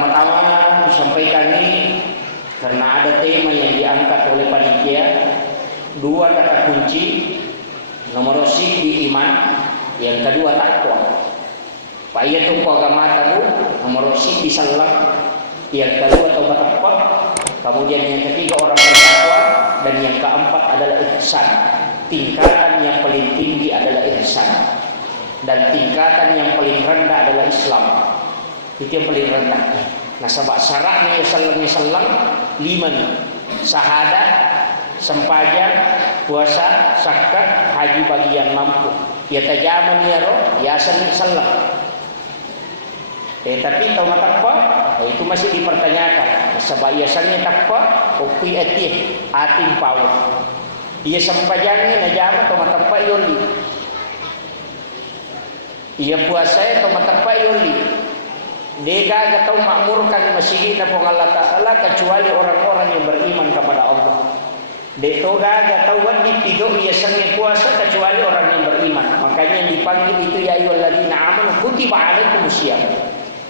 pertama-tama disampaikan ini karena ada tema yang diangkat oleh panitia, 2 kata kunci, nomor di iman, yang kedua takwa. Pak iya tuh agama tahu, nomor di salam, yang kedua taubat takwa, kemudian yang ketiga orang bertakwa, dan yang keempat adalah ihsan. Tingkatan yang paling tinggi adalah ihsan, dan tingkatan yang paling rendah adalah Islam. Itu yang paling rendah. Nah, sebab syaratnya salam 5 nih. Syahadat, sembahyang, puasa, zakat, haji bagi yang mampu. Ya tajaman ya roh, ya salam. Tapi taubat takwa itu masih dipertanyakan. Sebab iasannya takwa, ukui atih, atim pawah. Ia sembahyangnya najama taubat takwa yoli. Ia puasa taubat takwa yoli. Dia gak tahu makmurkan masjid na pong Allah Ta'ala kecuali orang-orang yang beriman kepada Allah. Dia gak tahu dipidok ia sengit puasa kecuali orang yang beriman. Makanya yang dipanggil itu ya ayyuhalladzina amanu kutiba alaikumusiyam.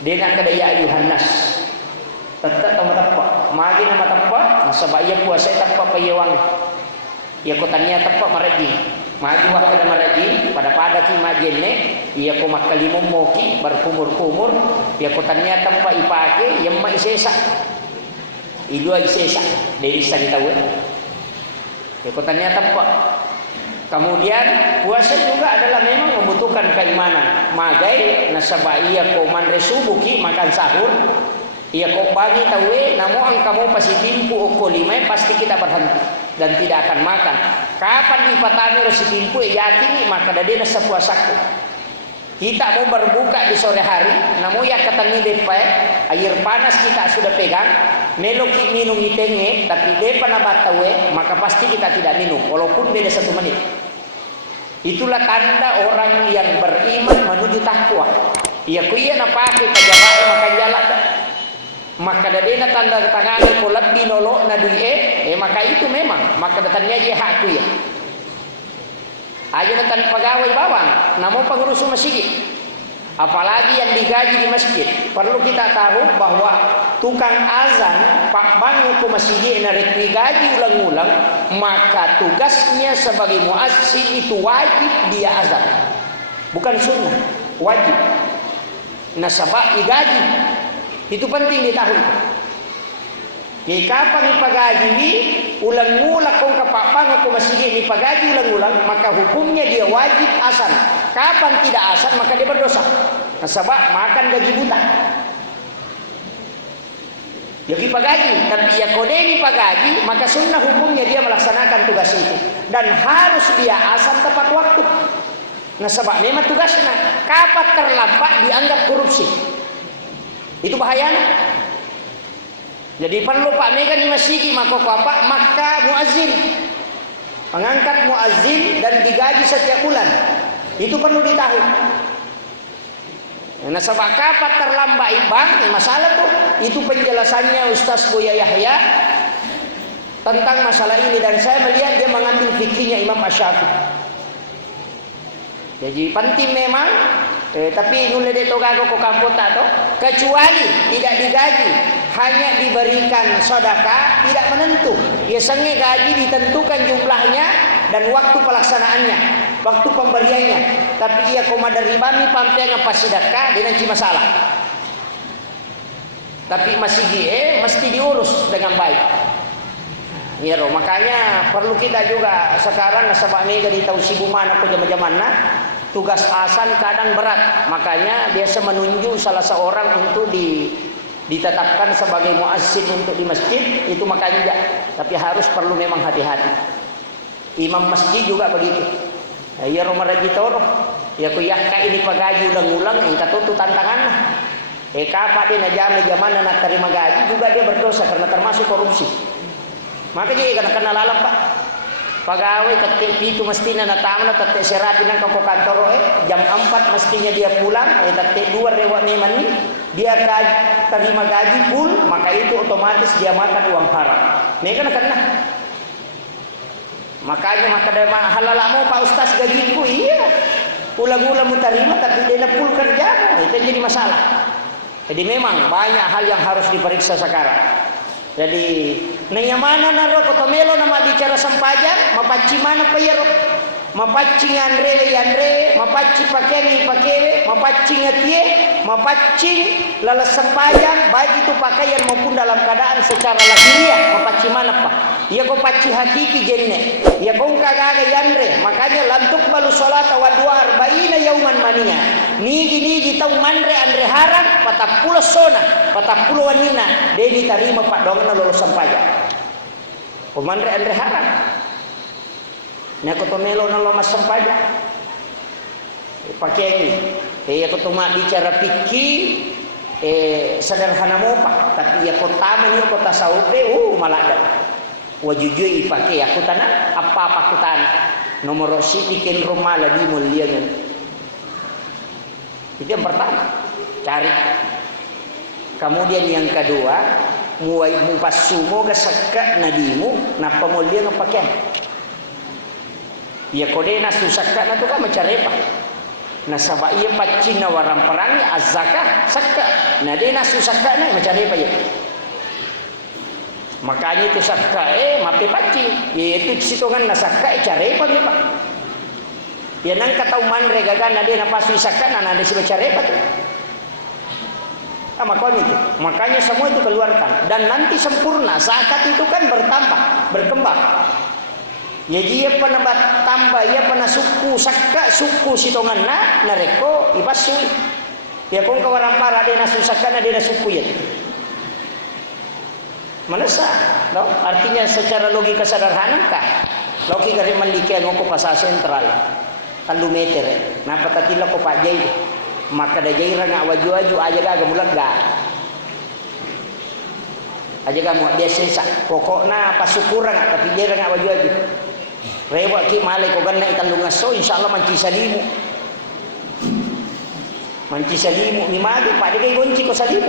Dia gak kada ya ayyuhan nas. Tetap taubat takwa. Magi nama takwa, sebab ia puasa takwa payewang. Ia kotanya takwa maragi. Magi waktu ada maragi pada ki majene ia ko makalimong moki berkumur-kumur ia ko tanya tanpa ipake yang ma isesa idua isesa dari sari tahu ia ko tanya tanpa. Kemudian puasa juga adalah memang membutuhkan keimanan. Magai nasaba ia ko manre subuki makan sahur ia ko bagi tahu namo ang kamu pasti timpu ko lima pasti kita berhenti dan tidak akan makan. Kapan dipatami resi timpu yakini maka dadena sepuasaku. Kita mau berbuka di sore hari, namun ya katanya depa air panas kita sudah pegang, neloki minum itenge, tapi depa na batawe maka pasti kita tidak minum walaupun beda 1 menit. Itulah tanda orang yang beriman menuju takwa. Ia kuya na pakai pajabai maka jalan. Maka dadena tanda tangan ko labbi nolo na duie maka itu memang maka datangnya dia hakku ya aja natan pegawai bawang namun pengurus masjid apalagi yang digaji di masjid. Perlu kita tahu bahwa tukang azan pak bangun ke masjid na rek digaji ulang-ulang maka tugasnya sebagai muazzin itu wajib dia azan bukan sunnah, wajib. Nah sebab digaji itu penting ditahu. Ni kapan ipagaji ni ulang-ulang kung kapapang ko masjid ni pagaji ulang-ulang maka hukumnya dia wajib asan. Kapan tidak asan maka dia berdosa. Sebab makan gaji buta. Ya pagaji tapi ya kode ni pagaji maka sunnah hukumnya dia melaksanakan tugas itu dan harus dia asan tepat waktu. Nah sebab memang tugasnya kapan terlambat dianggap korupsi. Itu bahaya. Jadi perlu Pak Mega di masjid maka muazzin mengangkat muazzin dan digaji setiap bulan. Itu perlu ditahu. Nah sebab kapan terlambat bang masalah tuh itu penjelasannya Ustaz Buya Yahya tentang masalah ini dan saya melihat dia mengambil fikihnya Imam Asy-Syafi'i. Jadi penting memang tapi nule de togago ko kampota to kecuali tidak digaji hanya diberikan sedekah tidak menentu biasanya gaji ditentukan jumlahnya dan waktu pelaksanaannya waktu pemberiannya tapi ia koma dari bami pampengan pas sedekah dengan masalah tapi masih mesti diurus dengan baik ya roh. Makanya perlu kita juga sekarang sebab mega di tahu si bumana ko zaman-zamanna tugas asan kadang berat, makanya biasa menunjuk salah seorang untuk ditetapkan sebagai muazzin untuk di masjid itu makanya enggak. Tapi harus perlu memang hati-hati. Imam masjid juga begitu. Ya rumah rajitoro, ya kuyakka ini pagaji ulang-ulang, ingka tutu tantangan. Kapan dia najam zaman nak terima gaji juga dia berdosa karena termasuk korupsi. Makanya kena lalap Pak. Pegawai ketik itu mestinya natama tetek serapi nang kau kantor jam 4 mestinya dia pulang tetek 2 lewat neman ni dia terima gaji full maka itu otomatis dia makan uang haram. Ini kan kena. Makanya maka dia halalamu Pak Ustaz gajiku iya. Ulang-ulang mu terima tapi dia full kerja itu jadi masalah. Jadi memang banyak hal yang harus diperiksa sekarang. Jadi nanya mana naro kotomelo nama bicara sampajan, mapaci mana payero, mapaci andre, mapaci pakewe, mapaci ngatie, mapaci lalas sampajan, baik itu pakaian maupun dalam keadaan secara lahiriah, mapaci mana pak? Ya kau paci hakiki jenne, ya kau kagaga yandre, makanya lantuk balu sholat wa dua arba'ina yauman mania. Nigi tau mandre andre haram, patapulo sona, patapulo wanina, deni tarima pak dongan lulus sampaja. Pemandre andre haram. Nek to melo nalo mas sampaja. Pakai ini. Aku tuh bicara pikir sederhana mopa, tapi ya kota meni kota saupe, malah ada. Wajujui pakai aku tanah apa aku tanah nomor si bikin rumah lagi mulia kan. Itu yang pertama cari. Kemudian yang kedua muai mupasumo gasaka nadimu napa mulia ngapakyan. Ya kode na susaka na tu ka macarepa. Nasaba iya pacina waram perangi azaka sakka. Nah dia na susaka na macarepa ya. Makanya itu sakka mape paci yaitu sitongan nasakka carepa dia pak ya nang katau manre gagana dia napasu sakka nana ada si carepa tuh makanya semua itu keluarkan dan nanti sempurna zakat itu kan bertambah berkembang ya dia pernah tambah ya pernah suku sakka suku sitongan nareko ibasui ya kong kawaran para dia nasu sakka na dia suku ya mana sah? No? Artinya secara logika sederhana kah? Logika remalikian ko pasar sentral, 3 meter. Napa tatila ko pajay? Maka da jayra nga waju-waju aja gaga mulag ga. Aja ga mo biasa pokok na pasukuran tapi jayra nga waju-waju. Rewa ki malay ko ganna italungaso insyaallah manci salimu. Manci salimu ni magi pade kay gonci ko salimu.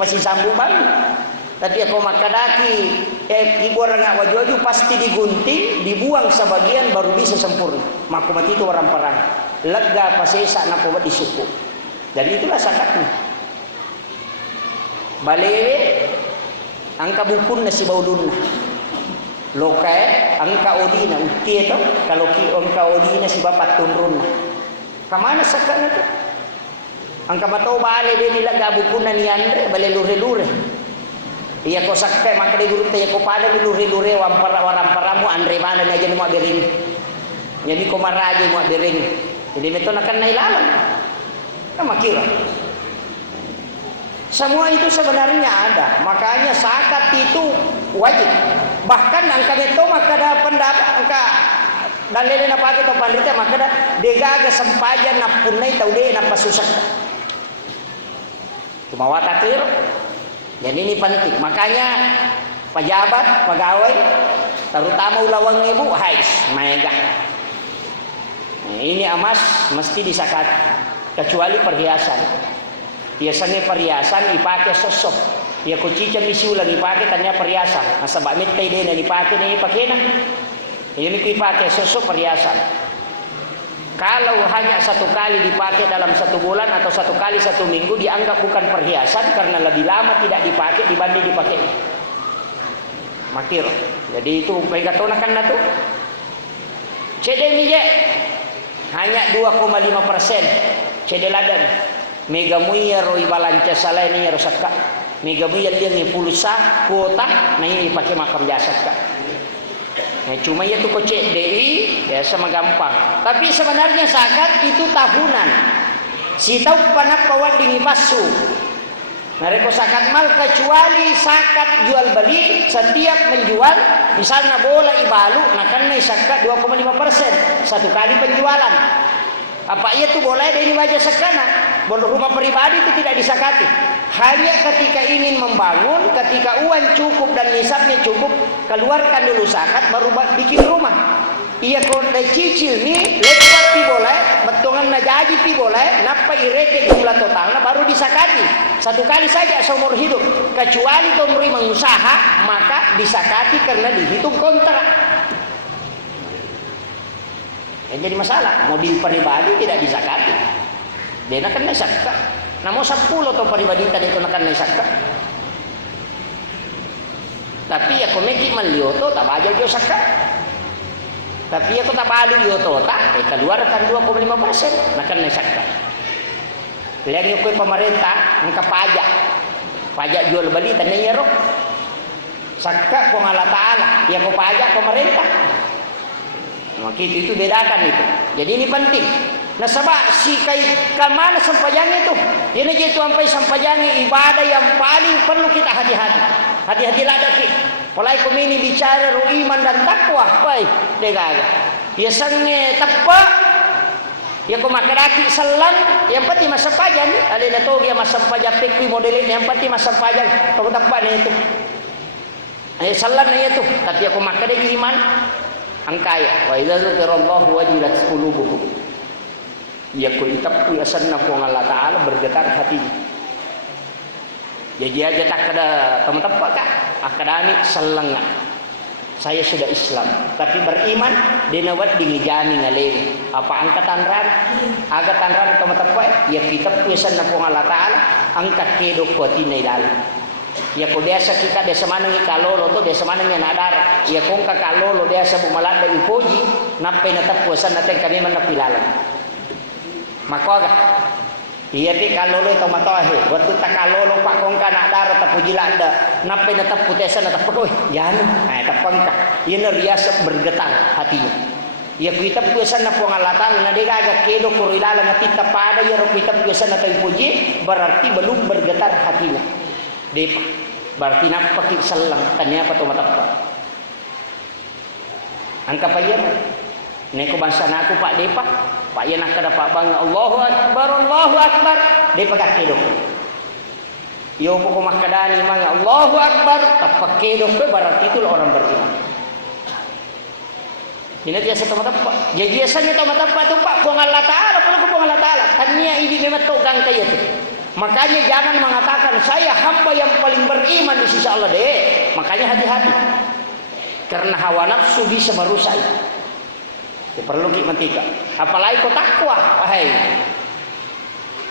Pasti sambung bang. Tapi ako makadaki ibuang nga waju-waju pasti digunting, dibuang sebagian baru bisa sempurna. Makumati itu orang perang. Lega pasesa na po disuko. Dan itulah zakatnya. Balewe angka bukun na si baudun na. Lokae angka odina uti itu kalau ki angka odina si bapat tunrun na. Kamana zakatnya tu? Angka matau bale de nilaga bukun na ni andre bale lure-lure. Iya ko sakte maka di guru teh ko pada lure-lure waram-paramu andre mana aja ni mo bering. Jadi ko maraje mo bering. Jadi meto nakan nailalan. Makira. Semua itu sebenarnya ada. Makanya zakat itu wajib. Bahkan angka meto maka ada pendapat angka dalile na pagi to pandita maka da degaga sampajan na punay taude na pasusak. Tumawa takir. Jadi ini penting. Makanya pejabat, pegawai, terutama ulawang ibu, hais, mega. Nah, ini emas mesti disakat, kecuali perhiasan. Biasanya perhiasan dipakai sosok. Ya kucica misulah dipakai tanya perhiasan. Masa bak mitai dia dipakai nih pakai nah. Ini dipakai sosok perhiasan. Kalau hanya 1 kali dipakai dalam 1 bulan atau 1 kali 1 minggu dianggap bukan perhiasan karena lebih lama tidak dipakai dibanding dipakai. Makir. Jadi itu pegatonakan na tu. CD mije hanya 2,5%. CD ladan. Mega muya roi balanca salai ni rosaka. Mega muya dia ni pulsa kuota na ini pakai makam jasad kak. Nah, cuma itu kocek DI ya sama gampang. Tapi sebenarnya zakat itu tahunan. Si tahu panapawat dini pasu. Mereka zakat mal kecuali zakat jual beli setiap menjual misalnya bola ibalu nakan nih zakat 2,5% 1 kali penjualan. Apa iya tuh boleh dari wajah sekana? Bola rumah pribadi itu tidak disakati. Hanya ketika ingin membangun, ketika uang cukup dan nisabnya cukup, keluarkan dulu zakat baru bikin rumah. Iya kalau cicil nih, lepas pi boleh, betongan najaji pi boleh, napa ireke jumlah totalnya baru disakati. 1 kali saja seumur hidup. Kecuali kau menerima usaha, maka disakati karena dihitung kontrak. Yang jadi masalah, mobil pribadi tidak disakati. Dia kan zakat. Namo 10 to paribadita dito nakan na sakka. Tapi ako meki malioto tabaja jo sakka. Tapi ako tabali yoto ta keluarkan 2,5% nakan na sakka. Lihat ko pemerintah angka pajak jual beli tanah yero. Sakka po Allah Ta'ala ya ko pajak pemerintah. Maka itu bedakan itu. Jadi ini penting. Nah sebab si kai kamana sampajang itu. Ini jadi sampai sampajang ibadah yang paling perlu kita hati-hati. Hati-hati lah dak. Mulai ini bicara iman dan takwa, baik degaga. Biasanya tepat. Ya ko makaraki salan, yang penting masa pajan. Alina to dia masa pajan pekui modelin yang penting masa pajan. To tepat itu. Salan itu, tapi aku makaraki iman angkaya. Wa idza dzukirallahu wajilat qulubuhum. Ya ko itapku ya sanna ko Allah Ta'ala bergetar hatinya. Jadi aja tak ada teman-teman kak akademik selengah. Saya sudah Islam, tapi beriman dinawat dingijani ngalih. Apa angkatan ran? Angkatan ran teman-teman ya kitab ku sanna ko Allah Ta'ala angkat kedo ko tinai dalam. Ya ko desa kita desa mana ni kalolo to desa mana ni nadar. Ya ko ka kalolo desa bumalada ipoji nape natap ko sanna ten kami man napilala. Makoga iya ti kalolo to matohe waktu ta kalolo pak kongka nak dara ta pujilanda nape na taputesa na tapoy yan ay tapangka yen riasa bergetar hatinya ya kita puasan na po ngalatan na digaga kedo kurilala na kita pada ya ro kita puasan na tay puji berarti belum bergetar hatinya depa berarti napaki salang tanya apa to matapa angka pa yan neko bangsa na ako pak depa Pak ya nak dapat bang Allahu Akbar dia pakai kedok. Yo pokok makadani mang Allahu Akbar tapak kedok berarti itu orang beriman. Ini dia satu mata pak. Jadi biasanya tahu mata pak tu pak buang Allah Taala, perlu buang Allah Taala. Tanya ini memang togang kayak itu. Makanya jangan mengatakan saya hamba yang paling beriman di sisi Allah deh. Makanya hati-hati. Karena hawa nafsu bisa merusak. Ya, perlu kita mentika. Apalagi kau takwa, hai.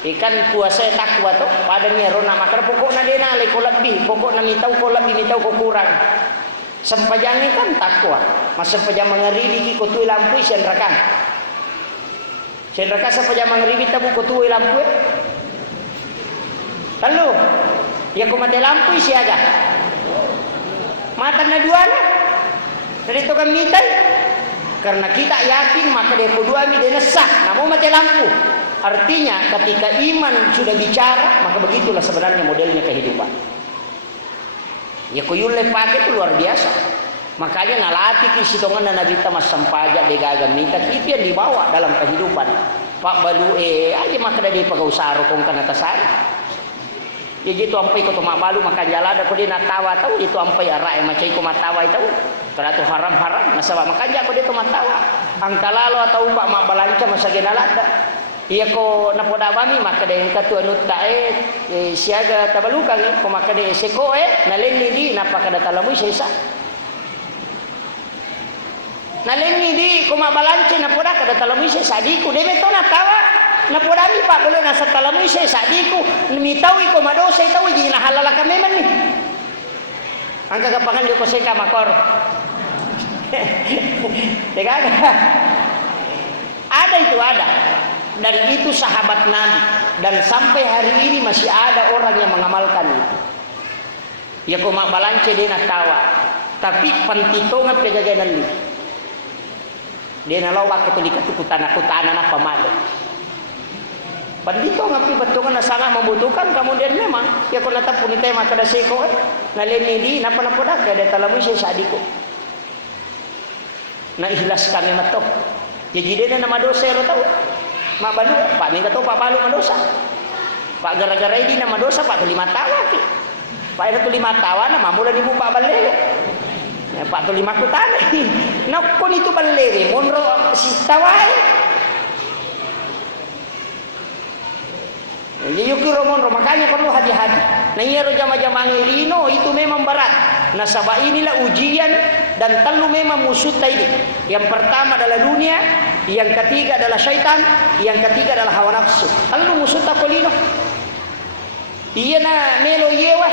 Ikan puasa takwa tu, padanya rona makan pokoknya dia nak kau lebih, pokoknya mitau kau lebih, mitau kau kurang. Sempajang ni kan takwa. Masa sempajang mengeridi kau tu lampu sendrakan. Sendrakan sempajang mengeridi tabu kau tu lampu. Lalu, ya kau mati lampu siaga. Mata na dua na. Dari tu kan mitai. Karena kita yakin maka dia kedua dia sah, namun mati lampu. Artinya ketika iman sudah bicara, maka begitulah sebenarnya modelnya kehidupan. Ya kuyul pakai itu luar biasa. Makanya ngalati kisitongan dan Nabi Tamas sampaja degagam nita itu yang dibawa dalam kehidupan. Pak balu aja maka dia pagausaro kong kanatasan. Ya gitu ampai ko tumak balu makan jalada ko dia natawa tahu itu ampai arak macam ko matawa itu. Kalau tu haram-haram, nasabah makanya aku dia tu matawa. Angkalalo atau pak mak balanca masa genalada. Iya ko napoda bami maka dia katu anu tae siaga tabalukang ko maka dia seko naleni di napaka datalamu sesa. Naleni di ko mak balanca napoda kada talamu sesa diku dia beto natawa. Napoda mi pak belum nasa talamu sesa diku mitawi ko madosa itawi jina halal kami man ni. Angka kapangan dia ko seka makor. Ada itu ada dan itu sahabat Nabi dan sampai hari ini masih ada orang yang mengamalkan itu. Ya kau mak balance dia nak tawa tapi pantitongan penjagaan ni dia nalawak itu dikatukutan apa malu pandito ngapi betungan na sangat membutuhkan kemudian memang ya kau natap punita maka ada seko naleni di napa-napa dah ada talamu saya sadiko na ikhlas kami matok. Jadi dia nama dosa ro tahu. Mak balu, Pak ni kata Pak balu dosa. Pak gara-gara ini nama dosa Pak tu 5 tahun ki. Pak itu 5 tahun nama mula ibu Pak balik. Ya Pak tu 5 tahun. Nak kon itu balik monro si tawai. Jadi yukiro monro makanya perlu hati-hati. Nah iya ro jama-jama ngirino itu memang berat. Nasabah inilah ujian dan telu memang musuh ini. Yang pertama adalah dunia, yang ketiga adalah syaitan, yang ketiga adalah hawa nafsu. Telu musuh takolino. Iya na melo yewa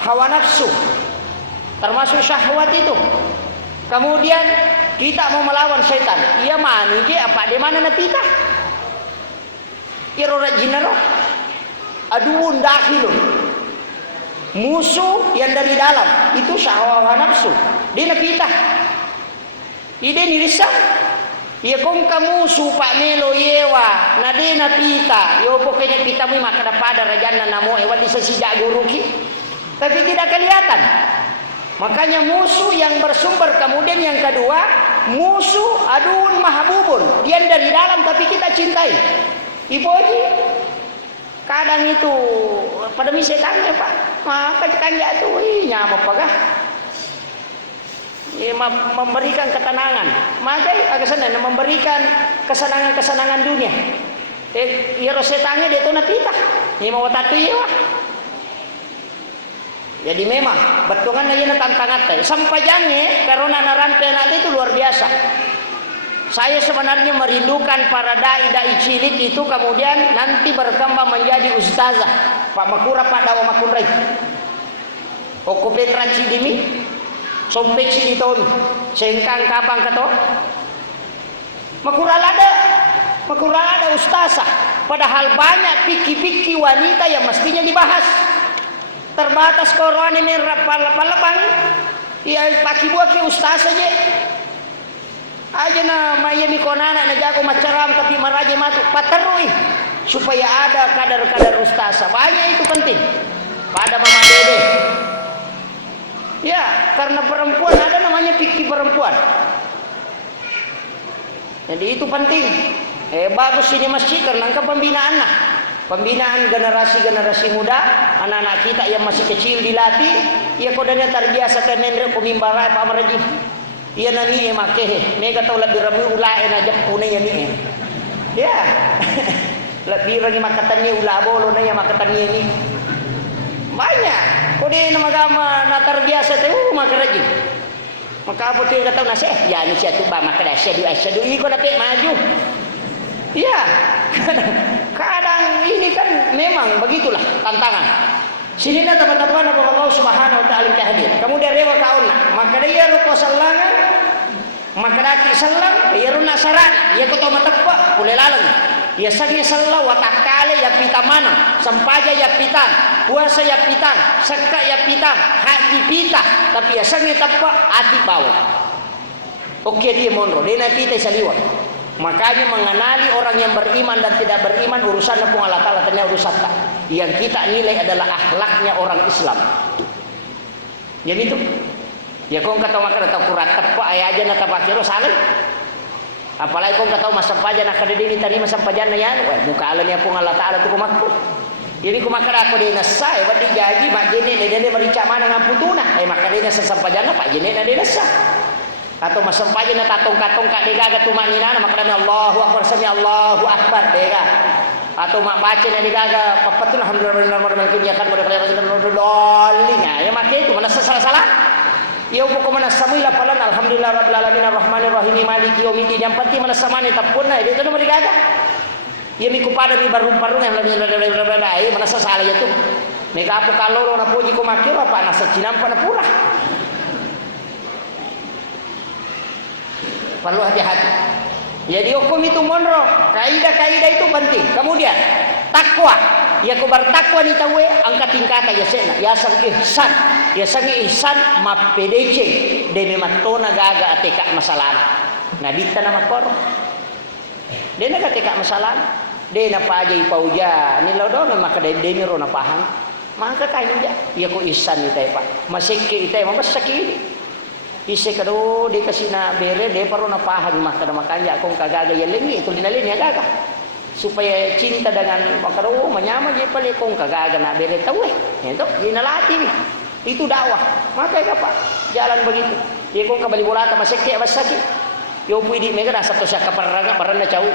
hawa nafsu. Termasuk syahwat itu. Kemudian kita mau melawan setan. Iya mani dia apa di mana natita? Irora jinaro. Aduun dahilun. Musuh yang dari dalam itu syahwat nafsu. Dia nakita. Ide nirisa. Ya kung kamusu pak melo yewa na de na pita yo pokoknya pita mo maka pada rajana namo ewan di sesida guruki tapi tidak kelihatan. Makanya musuh yang bersumber. Kemudian yang kedua, musuh adun mahabubun, dia dari dalam tapi kita cintai. Ipoji kadang itu pada misalnya pak maka kan ya tuh nyama pagah memberikan ketenangan, maka agak sana memberikan kesenangan-kesenangan dunia. Ya rosetangnya dia tu napita, ni mau tatu ya. Jadi memang betungan aja na tantangan teh. Sampai jange karena narantai nanti itu luar biasa. Saya sebenarnya merindukan para dai-dai cilik itu kemudian nanti berkembang menjadi ustazah. Pak Makura Pak Dawa Makunrai. Okupen ranci dimi. Sompek sini ton, sengkang kapang kato. Makuralada ustazah. Padahal banyak piki-piki wanita yang mestinya dibahas. Terbatas korban ini palapang. Ya paki buat ke ustazah aja. Aja na maya mikonana na jago macaram tapi maraja matu paterui supaya ada kadar-kadar ustazah. Banyak itu penting. Pada Mama Dede. Ya, karena perempuan ada namanya fikih perempuan. Jadi itu penting. Bagus ini masjid karena pembinaan lah. Pembinaan generasi-generasi muda, anak-anak kita yang masih kecil dilatih. Ia kodenya terbiasa tenendre kumimbara Pak Marji. Ia nani makehe. Mega tahu lebih ramu ulae najak punai ya ni. Ya. Lebih lagi makatan ni ulah bolo na ya makatan ni. Banyak. Kode nama agama na terbiasa tu maka raji. Maka apa tu kata nasi? Ya ni saya tu ba maka dah syadu iko dapat maju. Ya. Kadang ini kan memang begitulah tantangan. Sini dah teman-teman Allah Subhanahu wa taala hadir. Kemudian rewa kauna, maka dia ruko sallangan, maka daki sallang, dia runa sarana, dia kota matapa, boleh lalang. Ya sangi sallah watakale ya pitamana, sampaja ya pitan, puasa ya pitan, seka ya pitan, haji pita, tapi ya sangi tapa ati bawah. Oke dia monro, dia nanti kita saliwat. Makanya mengenali orang yang beriman dan tidak beriman urusannya pun Allah Ta'ala ternyata urusan tak. Yang kita nilai adalah akhlaknya orang Islam. Jadi itu. Ya kau kata makan atau kurat tepa ayah aja nak pakai salah. Apalagi kau kata masa pajan nak ada ini tadi masa pajan na yan. Wah buka alamnya pun Allah Ta'ala tu kumakul. Jadi kumakar aku di nasai, wadi gaji mak jenis dede merica mana ngamputuna. Maka dia sesampajan apa jenis na dia nasah. Atau masam paja na tatong-katong ka dega ga tumanina maka dami Allahu Akbar sami Allahu Akbar dega. Atau mak baca na dega ga papatul alhamdulillah ya kan boleh dolinya. Ya maka itu mana salah-salah. Ya upo ko mana samila palan alhamdulillah rabbil alamin arrahmanir rahim maliki yaumiddin yang penting mana samane tapuna itu no dega. Ya miku pada mi barung-barung yang lebih mana salah ya tu. Mega apo kalau na puji ko makiro apa nasa cinampa na pura. Perlu hati-hati. Jadi hukum itu monro, kaidah-kaidah itu penting. Kemudian takwa, ya ko bertakwa ni tawe angkat tingkatan ya sena, ya sang ihsan, ya sang ihsan mapedece demi matona gaga atika masalah. Nah dita nama kor. Dena katika masalah, dena paja ipauja, ni lodon maka deni ro na pahang. Maka kain dia, ya ko ihsan ni tay pa. Masike itay mabasaki. Isi kado di kasih na bere de paro na pahag maka makanya akong kagaga yalengi itu dinalin ya gaga supaya cinta dengan makaro menyama je pali kong kagaga na bere tahu itu dinalati itu dakwah maka apa jalan begitu dia kong kabali bolata masakti abasaki yo pwede mega na satu siya kaparaga parana chau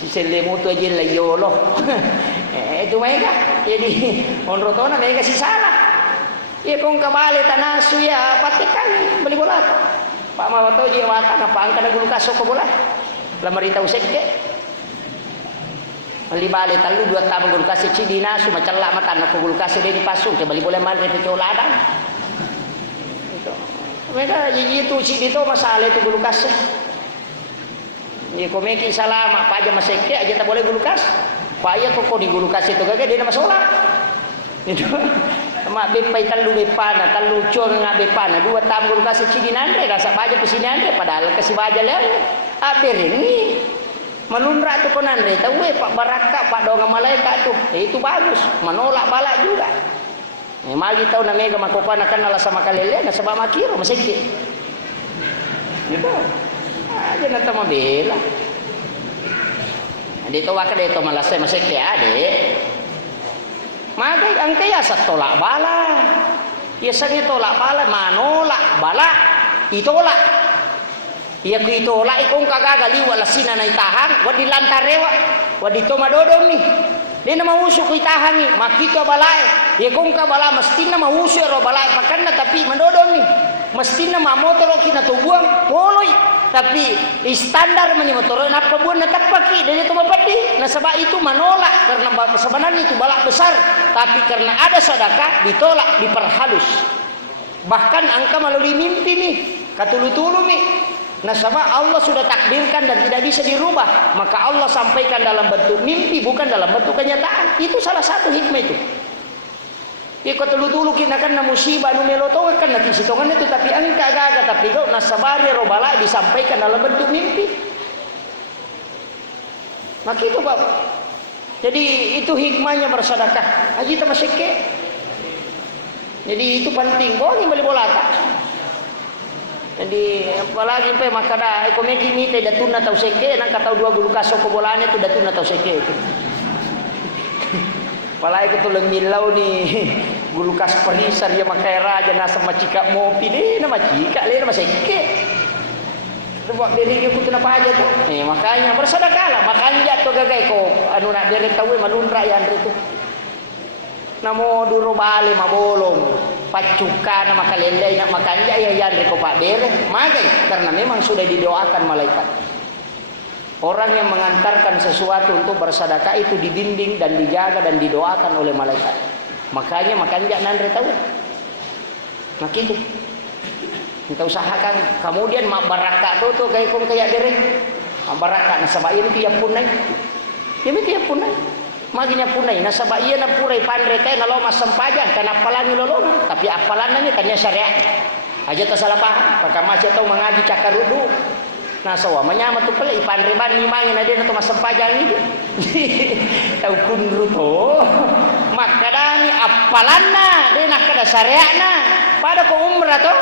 si selemo tu aja la yolo itu mega jadi onrotona mega si salah. Ya kung kabali tanasu ya patikan beli bola. Pak mawato je wata na paang kana gulu kaso ko bola. La marita usek ke. Bali talu 2 tahun gulu kasih cidina cuma celak mata nak gulu kasih dia dipasung ke bali boleh mandi itu coladan. Itu. Mereka jadi itu cidi itu masalah itu gulu kasih. Ni komeki salah mak aja maseke aja tak boleh gulu kasih. Pak ya kok di gulu kasih itu kagak dia nama sholat. Itu. Mak bepai talu bepana talu cor ngah bepana 2 tahun gulu kasih cidi nandre rasa baja pesini nandre padahal kasih baja leh. Ini menundra tu konan re tahu Pak Baraka Pak Doga malaikat tu itu bagus menolak balak juga magi tahu na mega makokana kan ala sama kalele na sebab makiro masiki gitu aja na tama bela dito waka dito malasay masiki ade magi ang kaya sa tolak bala biasanya tolak bala manolak bala itolak iya ku itolak ikong kagagali wala sina na itahan wadi lantarewa wadi to madodom ni dia na mauso ku itahan ni makito balay iya kong kabala mesti na mauso ro balay pakan na tapi madodom ni mesti na mamotoro kinatubuang poloy tapi standar mani motoro na pabuan na tapaki dia to mapati na sabab itu manolak karena sebenarnya itu balak besar tapi karena ada sedekah ditolak diperhalus bahkan angka melalui mimpi nih katulu-tulu nih nah sama Allah sudah takdirkan dan tidak bisa dirubah maka Allah sampaikan dalam bentuk mimpi bukan dalam bentuk kenyataan itu salah satu hikmah itu ya kau tulu-tulu kena kan na musibah nu meloto kan nanti sitongan itu tapi angka gaga tapi kau nasabari robala disampaikan dalam bentuk mimpi maka itu Pak jadi itu hikmahnya bersedekah haji tamasike jadi itu penting boleh beli bola tak jadi apalagi pe makada komeki ni te datuna tau seke nang katau 2 gulu kaso ko bolane tu datuna tau seke itu. Apalagi tu lemilau ni gulu kas perisar ya makai raja nasa macika mopi ni na macika le na seke. Tu buat diri aku kenapa aja tu. Makanya bersedekahlah makanya tu gagai ko anu nak dere tahu malundra ya andre tu. Namo duro bale mabolong. Pacukan nama kalendai nak makan ya yan reko Pak Bere magai karena memang sudah didoakan malaikat orang yang mengantarkan sesuatu untuk bersedekah itu dibimbing dan dijaga dan didoakan oleh malaikat makanya makan jak nandre tahu nak itu kita usahakan kemudian mak baraka tu kayak kong kayak Bere mak baraka nasabah ini tiap punai ini tiap punai maginya punai nasabah iya na purai pandre kay na lomas sampajan kana apalan lolongan tapi apalan na kanya syariat aja ta salah paham pagka masya tau mengaji cakarudu nasawa menyama tu pala ipandre ban limangin na din na masampajan ini tau kunru to makadani apalan na din kada syariat na pada ko umrah to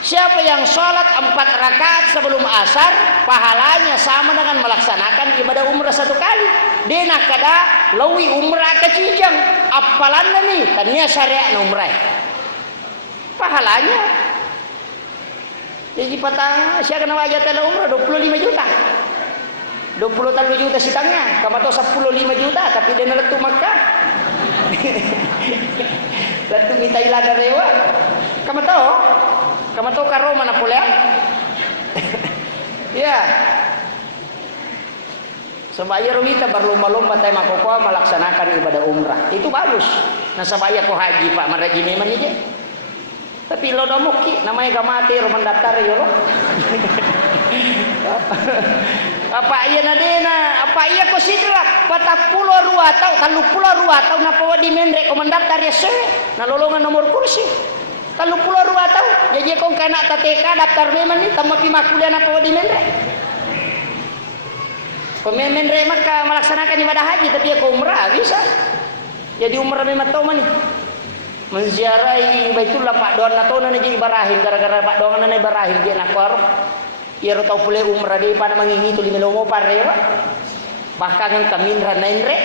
siapa yang sholat 4 rakaat sebelum asar pahalanya sama dengan melaksanakan ibadah umrah 1 kali dia nak kada lawi umrah ke Cijang apalan nih tanya syariat umrah pahalanya jadi patang siapa kena wajah tela umrah 25 juta 23 juta sitangnya kamu tahu 15 juta tapi dia neletu Makkah letu di Thailand rewa kamu tahu karo mana pula ya sebaya kita berlomba-lomba tema kokoh melaksanakan ibadah umrah itu bagus nah sebaya ko haji Pak maraji neman aja tapi lo domuki namanya gamati roman daftar yo lo apa iya nadena apa iya ko sidrak patap pulo rua tau talu pulo rua tau napa wadi mendrek ko mendaftar ya se na lolongan nomor kursi talu pulo rua tau jadi kong kana tateka daftar meman ni tamu pi makuliah napa wadi mendrek Pemen mereka melaksanakan ibadah haji tapi ya umrah bisa. Jadi umrah memang tahu mana? Menziarahi Baitullah Pak Doan atau nana jadi Ibrahim gara-gara Pak Doan nana Ibrahim dia nakor. Ia tahu pula umrah dia pada mengingi tu 5 lomo parewa. Bahkan yang kaminra nainre.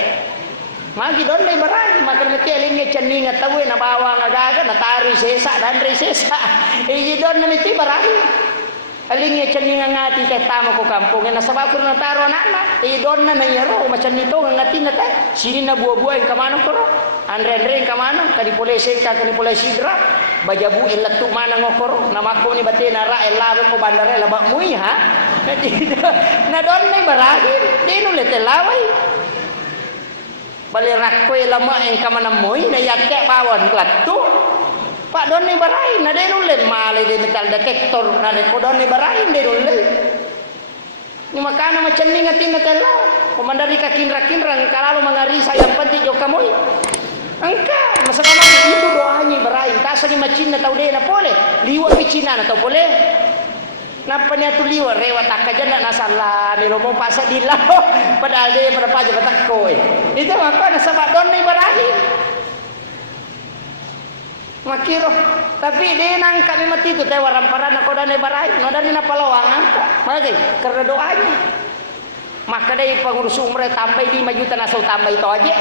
Magi don lai Ibrahim makan mati alinge ceninga tahu na bawang agaga na tari sesa dan re sesa. Iji don na mati Ibrahim. Alingnya ceninga ngati kay tama ko kampung na sabab ko na taro anak idon na nayaro macam nito ngati na ta sini na buah-buah yang kamano ko andre kamano kadi polisi sidra bajabu elatu mana ngokor nama ko ni bati na ra elabe ko bandara labak mui ha na don na Ibrahim dino le telawai balirak koy lama yang kamanamoy na yakke bawon klatto pak don ni barahin na den ulen male de metal detektor na ko don ni barahin de ulen ni makana macam ni ngatin na tela komandari ka kinra-kinra kalau mengarisa yang penting jo kamoy angka masa kamu itu doanya barahin tasa ni macin na tau de na pole liwa picina na tau pole napa niya tu liwa rewat akaja na nasala ni lo mau pasa dilaw padahal dia pada paja batakko itu maka nasa badon ni barahin makiro tapi dia nangka ni mati tu teh waramparana ko dan barahin no dan na palawang angka maka karena doanya maka dari pengurus umrah tambah 5 juta nasau tambah itu aja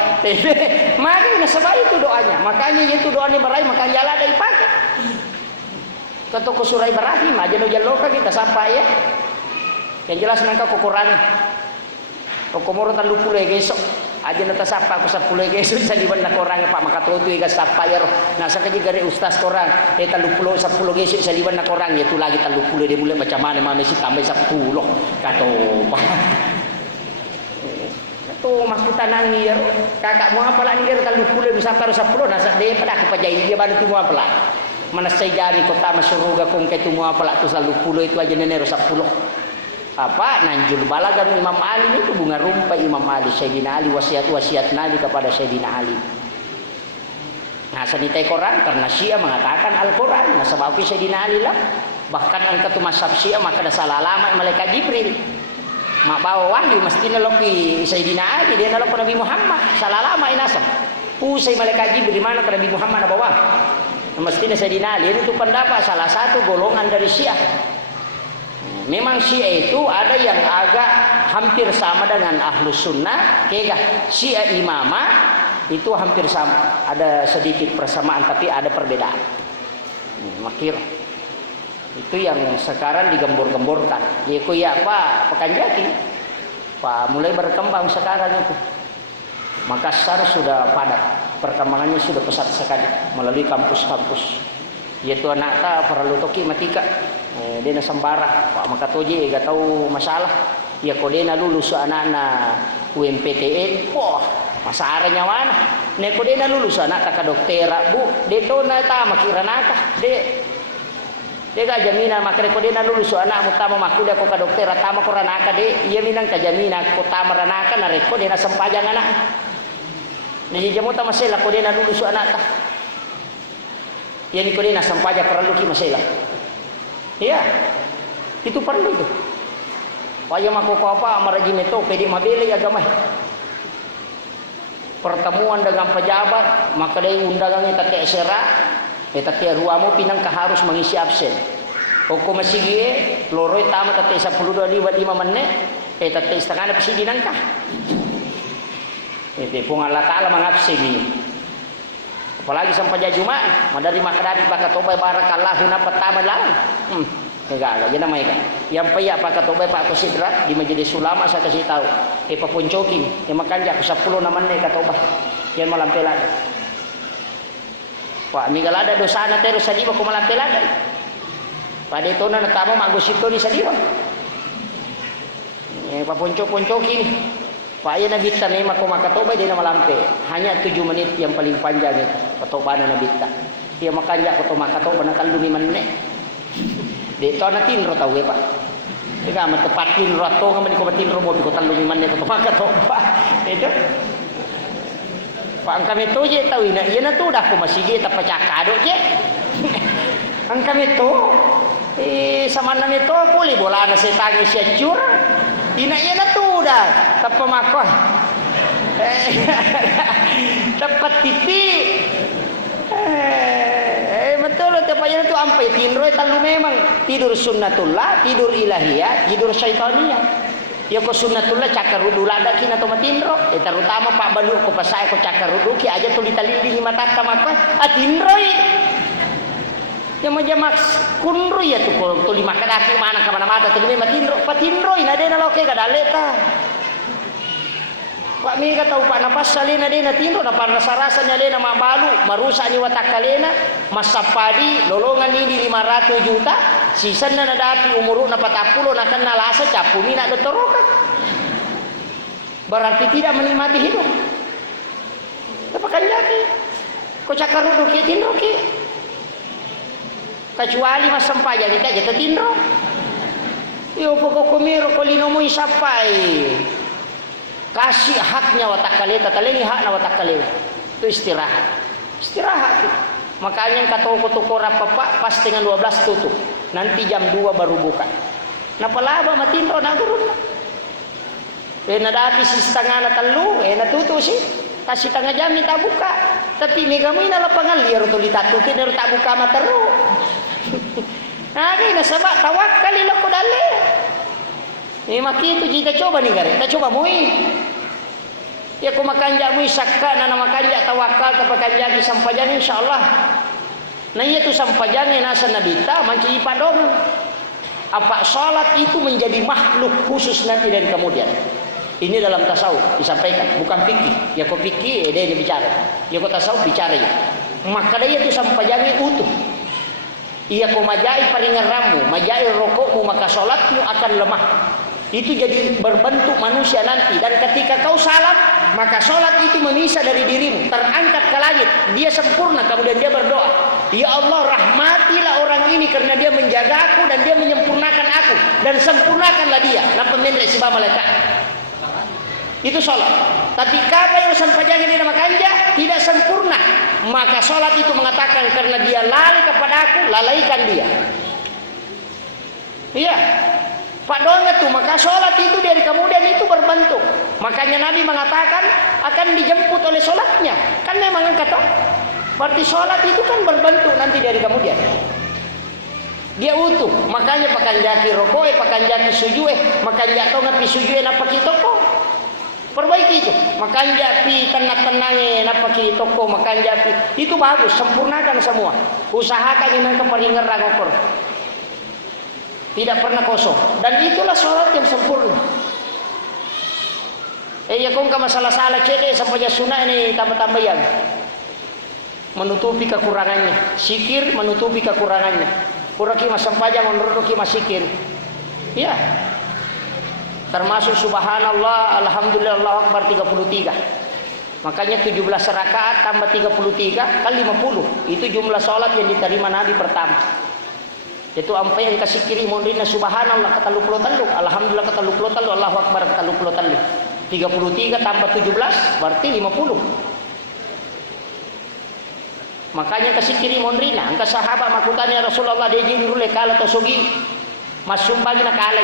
maka nasa itu doanya makanya itu doa ni barahin maka jala ada dipakai Ketua Kusurai Ibrahim aja no jaloka kita sapa ya. Yang jelas nangka kukurangi. Kokomoro tan 20 gesok. Aja nata sapa aku 10 gesok sa liwan na korang Pak makatuto iga sapa ya roh. Nasa ka gari ustaz korang. 30 10 gesok sa liwan na korang ya tu lagi 30 dia mulai macam mana mami si tambah 10 kato. Kato maskutan nangi ya roh. Kakak mo apa lah ni 30 bisa taruh 10 nasa dia pada aku pajai dia baru tu mo apa lah. Mana saya jadi kota masyuruga kong kay tumu apalak tu selalu pulo itu aja nenero 10 apa nanjul balagan Imam Ali itu bunga rumpai Imam Ali Sayyidina Ali wasiat Nabi kepada Sayyidina Ali. Nah sanitai Quran karena Syiah mengatakan Al-Quran nah sebab Sayyidina Ali lah bahkan angka tu masab Syiah maka ada salah alamat malaikat Jibril mak bawa wahyu mesti naloki Sayyidina Ali dia nalok Nabi Muhammad salah lama inasam pusai malaikat Jibril mana ke Nabi Muhammad bawa mestinya Sayyidina Ali itu pendapat salah satu golongan dari Syiah. Memang Syiah itu ada yang agak hampir sama dengan Ahlus Sunnah, kegah Syiah imamah itu hampir sama, ada sedikit persamaan tapi ada perbedaan. Makir itu yang sekarang digembor-gemborkan. Ya Pak Pekanjati, Pak mulai berkembang sekarang itu. Makassar sudah padat, perkembangannya sudah pesat sekali melalui kampus-kampus. Yaitu anak ta perlu toki matika, dia na sambara, Pak makatoje gak tahu masalah. Ya kau dia na lulus anak-anak UMPTN, wah masaranya mana? Ne kau dia na lulus anak tak doktera bu, dia tu na ta makira nakah, dia gak jaminan makre kau dia na lulus anak mutama maku dia kau ka doktera tama kau ranaka dia, ia minang ka jaminan kau tama ranaka na reko dia na sempajang anak. Jadi jamu ta masela ko din lulus anak ta. Yani ko din sampaja perlu ki masela. Iya. Itu perlu itu. Paya mako ko apa marajin itu pedi mabele agama. Pertemuan dengan pejabat maka dari undangannya tate sera tate ruamo pinang ka harus mengisi absen. Oko masigi loroy tama tate 10 25 menit tate setengah na pisi dinangka. Itu pun Allah Ta'ala mengabsini apalagi sampai Jumat madari makadari pakatobai barakallahu na pertama lang enggak jadi namanya kan yang payah pakatobai pak Sidra di majelis ulama saya kasih tahu papuncokin yang makan jak 10 naman nih katobah yang malam pelada Pak minggal ada dosa na terus sadiwa ko malam pelada pada itu na natamo magusito ni sadiwa papuncokin Pak ya Nabi ta memang ko makatobay din na malampe. Hanya 7 menit yang paling panjang itu katoba na Nabi ta. Dia makanya ko to makatoba na kalumi man ne. Dito na tinro taw Pak. Ika matepatin rato nga man ko matinro mo ko talumi man ne ko makatoba. Itu. Pak ang kami to je taw ina iya na to dah ko masige ta pacakado je. Ang kami to sama na nito puli bola na sa tangi siya cur. Ina iya na to dah tapamakoy dapat titi betul tepatnya itu ampai tinro talu memang tidur sunnatullah tidur ilahiyah tidur syaitaniyah ya ko sunnatullah cakar rudu lada kina to matinro terutama Pak Balu ko pasay ko cakar rudu ki aja tuli talili ni mata tamakoy atinroy yang majamak kunro ya tu ko tuli makadaki mana ka mana mata tuli matinro patinroy na de na loke kadaleta Pak mi ka tahu Pak napas salina de na tinro na parasa-rasa nya de na mabalu marusa ni watak kalena masapadi lolongan ni di 500 juta sisan na nadapi umuru na 40 na kan nalasa capu mina dotoroka berarti tidak menikmati hidup makan jaki. Ko cakarudo ki tinro ki. Kecuali mas sampaja ni kaja tinro. Yo pokok komiro ko linomui sapai. Kasih haknya watak kaleta, talengi hak na watak kaleta. Itu istirahat. Istirahat. Makanya kata toko rapapa pas dengan 12 tutup. Nanti jam 2 baru buka. Napalaba matinro na gurun. Nadati si setengah na telu, natuto si. Kasih tengah jam ni tak buka. Tapi megamu ina lapangan liar tu litatutin baru tak buka materu. Nah, kaya nasaba tawakkal ila ko dali. Maki itu kita coba nih gare. Kita coba mui. Ya ko makanja mui sakka na makanja tawakal ta pakanja di sampajan insyaallah. Nah iya tu sampajan nasa nabita manci ipadong. Apa salat itu menjadi makhluk khusus nanti dari kemudian. Ini dalam tasawuf disampaikan, bukan fikih. Ya kok fikih dia bicara. Ya kok tasawuf bicara ya. Maka dia itu sampajangnya utuh. Iya kok majai paringan ramu, majai rokokmu maka salatmu akan lemah. Itu jadi berbentuk manusia nanti. Dan ketika kau salat, maka salat itu memisah dari dirimu, terangkat ke langit. Dia sempurna, kemudian dia berdoa, ya Allah rahmatilah orang ini karena dia menjaga aku dan dia menyempurnakan aku. Dan sempurnakanlah dia. Napa mendek si malaikat. Itu sholat. Tapi kapa yang sampajangin di nama kanja tidak sempurna, maka sholat itu mengatakan karena dia lali kepada aku, lalaikan dia. Iya, Pak Donga tuh, maka sholat itu dari kemudian itu berbentuk. Makanya Nabi mengatakan akan dijemput oleh sholatnya. Kan memang kata, berarti sholat itu kan berbentuk nanti dari kemudian. Dia utuh. Makanya pakan jaki rokoe, pakan jaki sujue, makan jatuh ngapi sujue napa kitoko. Perbaiki itu, makan japi tenang-tenangnya, napa ki toko makan japi itu bagus, sempurnakan semua. Usahakan yang keparingan ragokor, tidak pernah kosong. Dan itulah sholat yang sempurna. Ya kong masalah salah cede sampai sunnah ini tambah-tambah yang menutupi kekurangannya, sikir menutupi kekurangannya. Kuraki mas sampajang menurut mas sikir, ya. Termasuk subhanallah, alhamdulillah, Allahu akbar 33. Makanya 17 rakaat tambah 33 kali 50. Itu jumlah sholat yang diterima Nabi pertama. Itu ampai yang kasih kiri mondrina subhanallah kata 33, alhamdulillah kata 33, Allahu akbar kata 33. 33 tambah 17 berarti 50. Makanya kasih kiri mondrina, angka sahabat makutannya Rasulullah dia jadi rule kala to sogi. Mas sumbagi na kalay,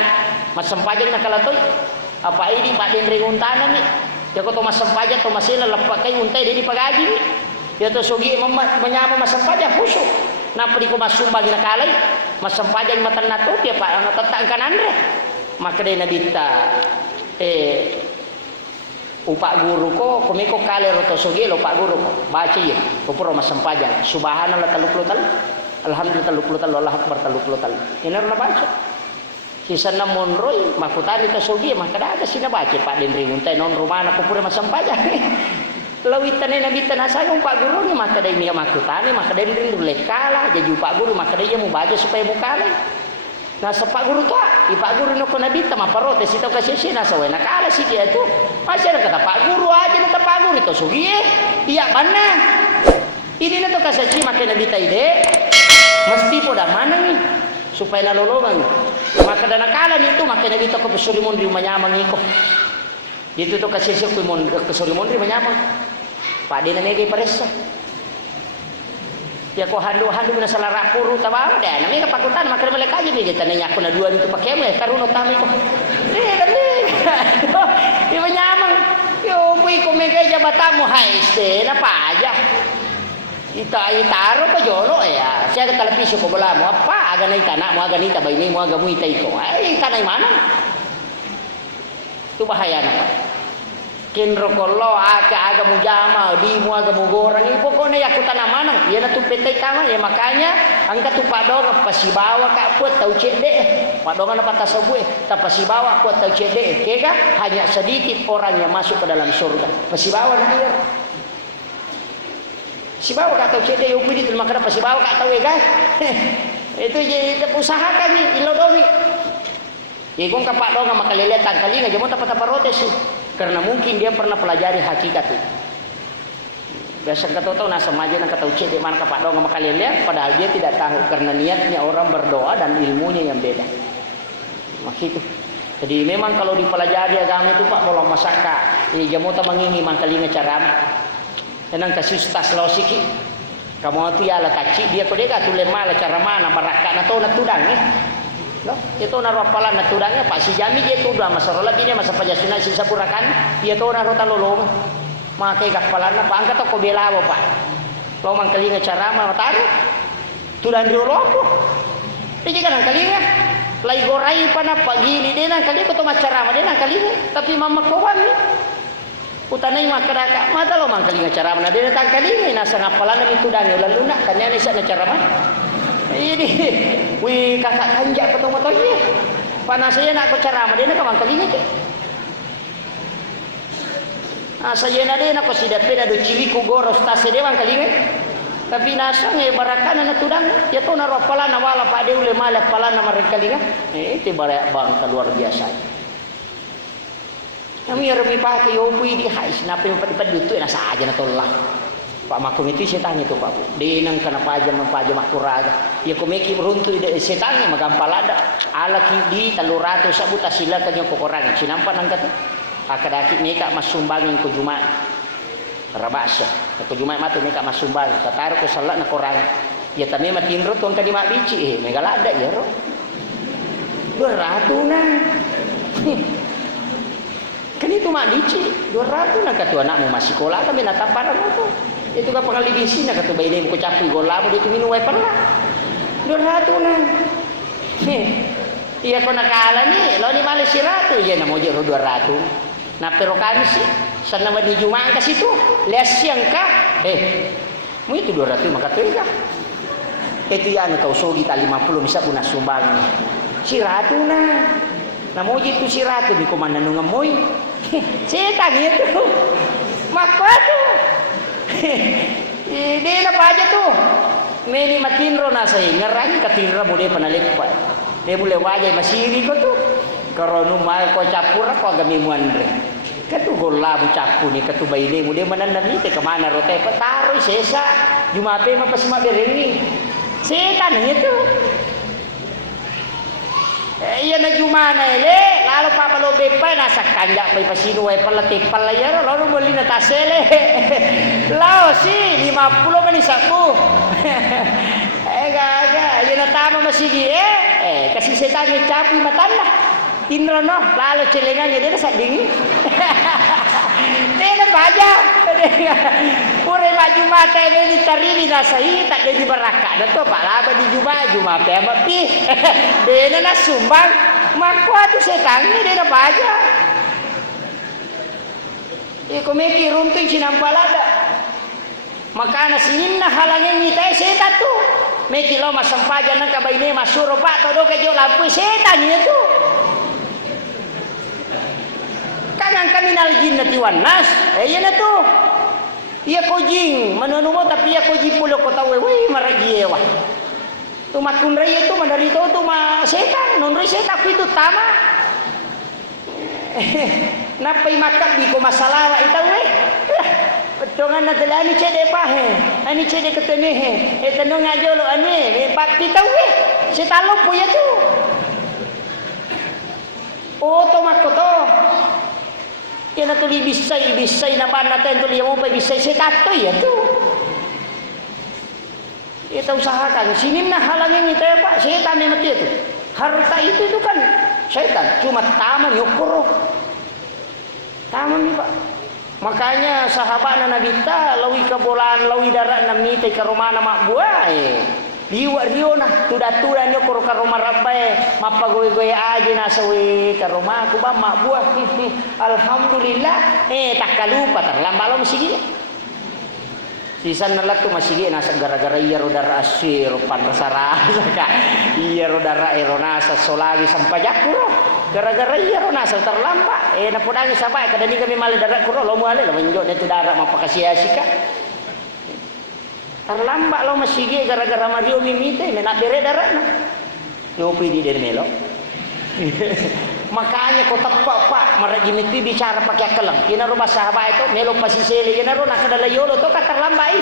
mas sampajang na kalatoy. Apa ini Pak Dendri untanan ni? Ya ko to mas sampajang to masila lapak kay untay di pagaji ni. Ya to sugi menyama mas sampajang khusyuk. Napa di ko mas sumbagi na kalay, mas sampajang matan nato dia Pak ang tatang kanan re. Maka dia nabita upak guru ko kumiko kalay ro to sugi lo Pak guru ko. Baca ye, pupuro mas sampajang. Subhanallah 33. Alhamdulillah 33, Allah akbar 33. Ini na baca. Sisa na monroy makutani ta sogi maka ada sina baca Pak Dendri untay non rumana ko pura masampaja. Lawitan ni nabitan asagong Pak guru ni maka dai niya makutani maka Dendri lekala jadi Pak guru maka dai mo baca supaya mukala. Nah sa Pak guru to, Pak guru no ko nabita maparote sito kasi sina sa wena kala si dia tu. Masih kata Pak guru aja na Pak guru to sogi iya mana. Ini na to kasi maka nabita ide. Mesti po da mana ni supaya nalolongan. Maka dana kala itu maka nabi to ko surimon di manyamang iko. Dito to kasi siya ko surimon di manyamang. Pade na nege paresa. Ya ko handu-handu na salara puru tawa da nami kapakutan maka malaka aja mi tananya ako na dua dito pakemo karuno tami ko. Dali. Di manyamang. Yo kuy ko mega jabatamu haiste na pa aja. Itaro pa jolo ya. Siya ka telepisyo ko bala mo apa aga na itana mo aga nita bay ni mo aga mo itay ko. Ay tanay mana? Itu bahaya na pa. Kinro kollo aga mo jama di mo aga mo gorang ipo ko na yakutan na manang. Ya na tupetay tama ya makanya ang katupado pasibawa ka puat tau cede. Padongan na patasabue tapasibawa puat tau cede. Kega hanya sedikit orang yang masuk ke dalam surga. Pasibawa na dia. Si bawa kata cede upi di maka dapat si bawa kata guys. Itu jadi usahakan ni ilodomi. Ikon kapak dong maka leletan kali nggak jamu dapat apa rotes karena mungkin dia pernah pelajari hakikat itu. Biasa kata tahu nasa maja nang kata ucap di mana kapak dong sama kalian lihat, padahal dia tidak tahu karena niatnya orang berdoa dan ilmunya yang beda. Begitu. Jadi memang kalau dipelajari agama itu Pak kalau masaka, ini jamu ta mangingi mangkalinga cara. Tenang kasih tas lausiki. Kamu tu ya la kaci dia ko dega tu lemah la cara mana baraka na to na tudang eh. No, itu na rapalan na tudangnya Pak si jami dia tu dah masalah lagi dia masa pajasuna si sapurakan, dia tu na rota lolong. Makai kapalan na pangkat ko bela Pak. Lo mangkalinga cara mana taruh. Tudang di loko. Dia kan kalinga. Lai gorai pa na pagili din ang kalinga to macarama din ang kalinga. Tapi mama ko wan. Utanay makadaka mata lo mangkalinga cara mana din ang kalinga nasa ngapalan na tudang lalu na kanya ni sa na cara mana. Ini, wih kakak kanjak petong motornya. Panasnya nak ko cara mana din ka mangkalinga ke. Saya na din ako si dapet ada cili ko goros tase de mangkalinga. Tapi nasa ng barakan na tudang ya to na rapala na wala pa de ule malak pala na marikalinga itu baraya bang luar biasa. Kami remi pa kayo pui di hais na pa padipadto na sa aja na tolak. Pak makum itu setan itu Pak. Di nang kana pajam makuraga. Ya kumeki runtu de setan magampalada. Ala di talurato sa buta sila kanyo kokorang. Sinampan ang kata. Akadaki meka masumbangin ko Jumat. Rabasa ko Jumat matu meka masumbang tatar ko salat na korang ya tami matinro tuang kadi mabici megalada ya ro 200 na kan itu mabici 200 na katu anakmu masih sekolah kami nataparan mo itu ka pangalibisi na katu bayne ko capu gola mo dito minuway pala 200 na iya ko nakala ni lo ni mali siratu ya na mo jero 200 na pero kami sih sana di Jumat ke situ lesiang kah mu itu 200 maka tega itu ya anu tau sogi ta 50 bisa guna sumbang si ratu na mo itu si ratu di komanda nu ngamoy setan itu maka tu ini apa aja tuh meni matinro na say ngarang katinra mo de panalik pa de mule wajay masiri ko tu karonu mal ko capura ko agami muandre katu gola mo capu ni katu baile mo de mananami te kamana rote pataroy sesa jumape mapasma berengi setan itu iya na jumana ele lalo papalobe pa nasa kanja pa pasino ay palati palayaro lalo muli na tasele lao si 50 man isaku gaga iya na tama masigi kasi setan ni capu matanda tinro no lalo celengannya dia sa dingin Tena baja pure maju mata ini tarini nasai tak jadi baraka na to palaba di juma pe mapi dena na sumbang makwa tu setan ni dena baja komeki runtuin sinampalada makana sininna halangin ni tay setan tu meki lo masampajan nang kabaine masuro pa todo ke jo lampu setan itu kanang kami naljin na tiwanas iya na to iya ko jing manunu mo tapi iya ko jipulo ko tawe wey maragiewa tumakun ray itu mandarito to ma setan non ray setan itu tama napay makap di ko masalawa itaw petongan na dalani cede pa ani cede ketene tanong nga jolo ani bakti taw setalo po ya to to makoto kaya natuli bisay na ba natin tuli mo pa bisay si tato ya to ito usahakan sinim na halangin ito pa setan ni mati itu harta itu kan setan cuma taman yukuro taman nih Pak makanya sahabat na nabita lawi kabolaan lawi darat na mite ka romana mak buah liwa riona tuda-tuda nyo kuro ka rumah rabay mapagoy-goy aja na sawi ka rumah aku ba mak buah alhamdulillah tak kalupa terlambat lo masigi sisan nalat tu masigi nasa gara-gara iya rodara asir pantasarasa ka iya rodara eronasa solagi sampajakuro gara-gara iya ronasa terlambat napodang sabay kadani kami mali darat kuro lo muale lo menjo na tudara mapakasiasika terlambat lo masigi gara-gara Mario mimite menak bere darana ngopi di der melo Makanya kau tepat pak, merajimiti bicara pakai kelang. Kina rumah sahabat itu melo pasisili kina rumah nakadala yolo to katerlambai.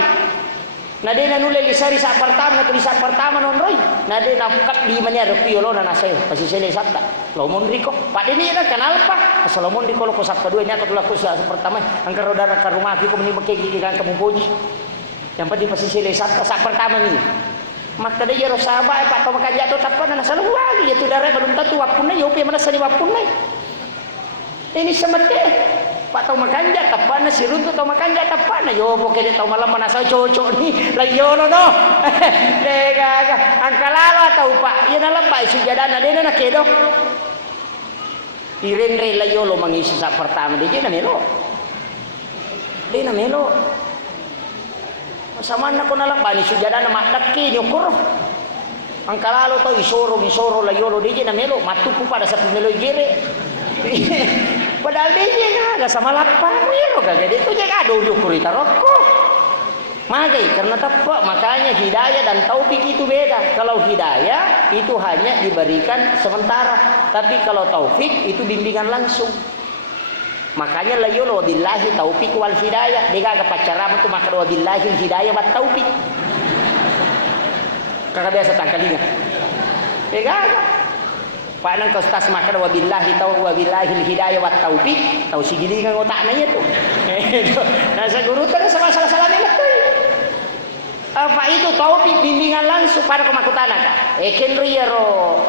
Nade na nule lisari sa pertama na tulisan pertama non roy. Nade na kat di manya rupi yolo na nasay pasisili sabta. Lomon riko. Pak ini na kenal pak. Salomon riko lo ko sa kedua nya ko tulaku sa pertama. Ang karoda ka rumah ko meni makiki kan kamu puji. Yang penting pasisili sabta sa pertama ni. Maka dia roh sahabat pak kau makan jatuh tapan na salah lagi dia tu darah belum tentu wapun na yopi mana sani wapun na ini semete pak tau makan jatuh tapan na si runtu tau makan jatuh tapan na yo pokok dia tau malam mana saya cocok ni lagi yolo no dega angkalalo atau pak ia na lembai sujadana dia na kedo irenre la yolo mangisi sa pertama dia na melo sama na ko na lang ba ni sujada na mataki ni ukur ang kalalo to isoro la yolo DJ na melo matupu pada sa pimeloy gire padahal DJ nga sama lapang melo gaga dito jek ado ukur itaroko magay karena tepat makanya hidayah dan taufik itu beda. Kalau hidayah itu hanya diberikan sementara, tapi kalau taufik itu bimbingan langsung. Makanya la yolo billahi taufik wal hidayah. Dia kagak pacaran tu maka billahi hidayah wat taufik. Kagak biasa tangkalinga. Dia kagak. Panang kau stas maka billahi hidayah wat taufik. Tahu si gini kan otaknya tu. Nah sa guru tadi sama salah-salah ni apa itu taufik bimbingan langsung pada kemakutana ka kenriero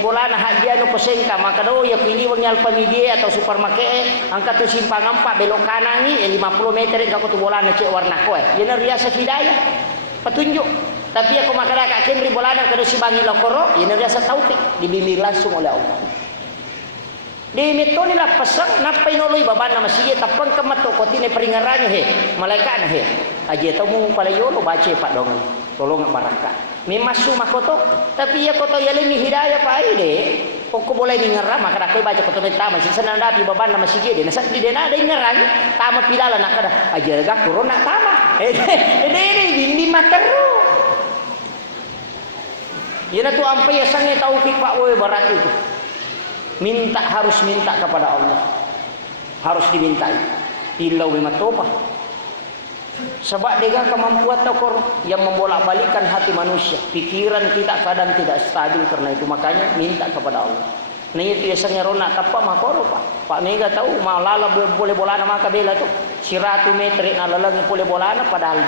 bolana hajiano posengka maka do ya pilih wengal pamidie atau supermarket angkat tu simpang 4 belok kanan ni 50 meter ka ko tu bolana cek warna koe yana riasa hidayah petunjuk tapi aku makana ka kenri bolana ka do sibangi lokoro yana riasa taufik dibimbing langsung oleh Allah di mitoni la pasang napai noloy baban na masige tapang kamato ko tine peringaranyo he malaikat na he aje tamu pala yolo bace pak dong tolong baraka mimasu makoto tapi ya koto yalimi hidayah pa ide pokko boleh ningara maka dak baca koto tama si sanan dapi baban na masige de nasa di dena ada ngarang tama pilala nakada aje ga corona tama ini bindi materu yana tu ampai ya sange taufik pak woy barat itu harus minta kepada Allah, harus dimintai. Ilau bimatoba. Sebab dia kemampuan takor yang membolak-balikan hati manusia. Pikiran kita kadang tidak stabil karena itu makanya minta kepada Allah. Nah itu biasanya rona apa makoro Pak Mega tahu malala boleh bolana maka bela tu. 100 meter na lalang boleh bolana padahal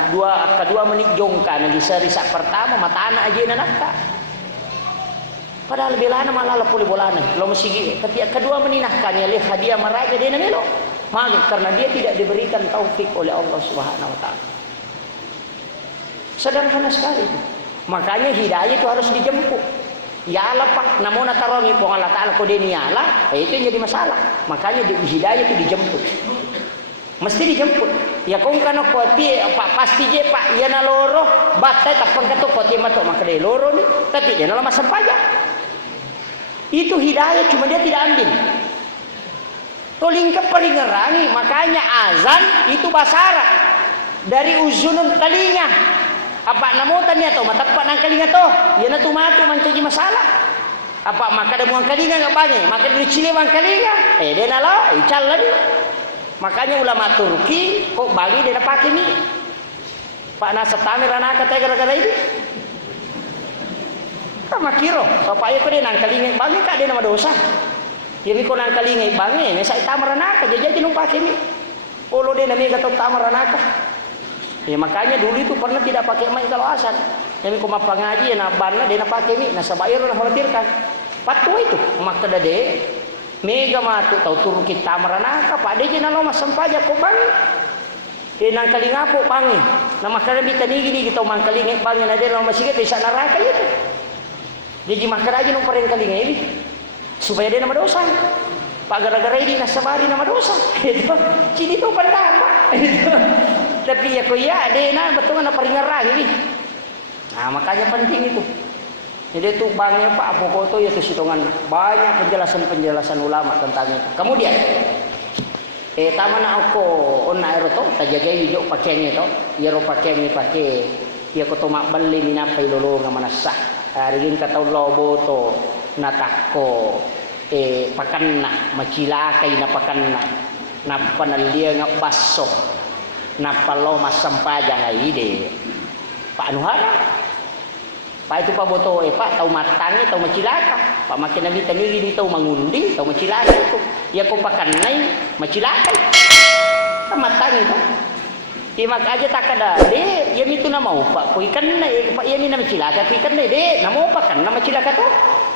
kedua menit jongkan di seri sak pertama mata anak aja nanaka. Padahal belana malah pulih bolana lo masigi tapi kedua meninahkan ya lihat hadiah maraga dia namelo maka karena dia tidak diberikan taufik oleh Allah Subhanahu wa taala. Sederhana sekali itu. Makanya hidayah itu harus dijemput. Ya Allah Pak, namun tarongi po Allah taala ko dia niala, itu yang jadi masalah. Makanya hidayah itu dijemput. Mesti dijemput. Ya kung kano ko ti Pak pasti je Pak ya na loro batay tapang kato ko ti mato maka dia loro ni tapi dia na masampaja. Itu hidayah cuma dia tidak ambil. Tolingkap peringerani makanya azan itu basara dari uzunun telinga. Apa namutan niya to matapak ng kalinga to. Yan na tumato man jadi masalah. Apa maka ada buang kalinga enggak banyak. Maka dari Chile buang kalinga. Dia nalo ical lagi. Makanya ulama Turki kok bagi dia pakai ni. Pak nasa tamer anak kata gara-gara ini. Kama kiro, papaya ko din ang kalingay bangi ka din na madosa. Yemi ko nang kalingay bangi, may sa itamaranaka, jajaji nung pakimi. Ulo din na may gatot tamaranaka. Ya makanya dulu itu pernah tidak pakai mic kalau asan. Yemi ko mapangaji na banna din na pakimi, nasa bayro na khawatirkan. Patu itu, maka dade mega matu tau turun kita tamaranaka, pak de na lo masampaja ko bangi. Nang kalinga po bangi. Na makara bitanigi ni kita mang kalingay bangi na din lo masigit sa neraka itu. Dia jimakar aja nung pareng kalinga ini supaya dia nama dosa. Pak gara-gara ini nasabari nama dosa. Itu cini tu pendapat. Tapi ya kau ya dia na betul na peringaran ini. Nah makanya penting itu. Jadi tu bangnya Pak pokok tu ya tu sitongan banyak penjelasan ulama tentang itu. Kemudian tama na ako onna ero to tajaga hijau pakainya to. Ya ro pakainya pakai ya ko to makbali minapay lolo nga manasah. Rigin kataw lobo to natako pakanna macilakay na pakanna na panaliya nga baso na paloma sampaja nga ide paano hana pa itu pa boto pa tau matangi tau macilaka pa makinabita ni tau mangundi tau macilaka itu ya ko pakanay macilaka ta matangi to imak aja takada de ya itu na mau pa ko ikan na pa ya ni na macilaka ko ikan na de na mau pakan na macilaka to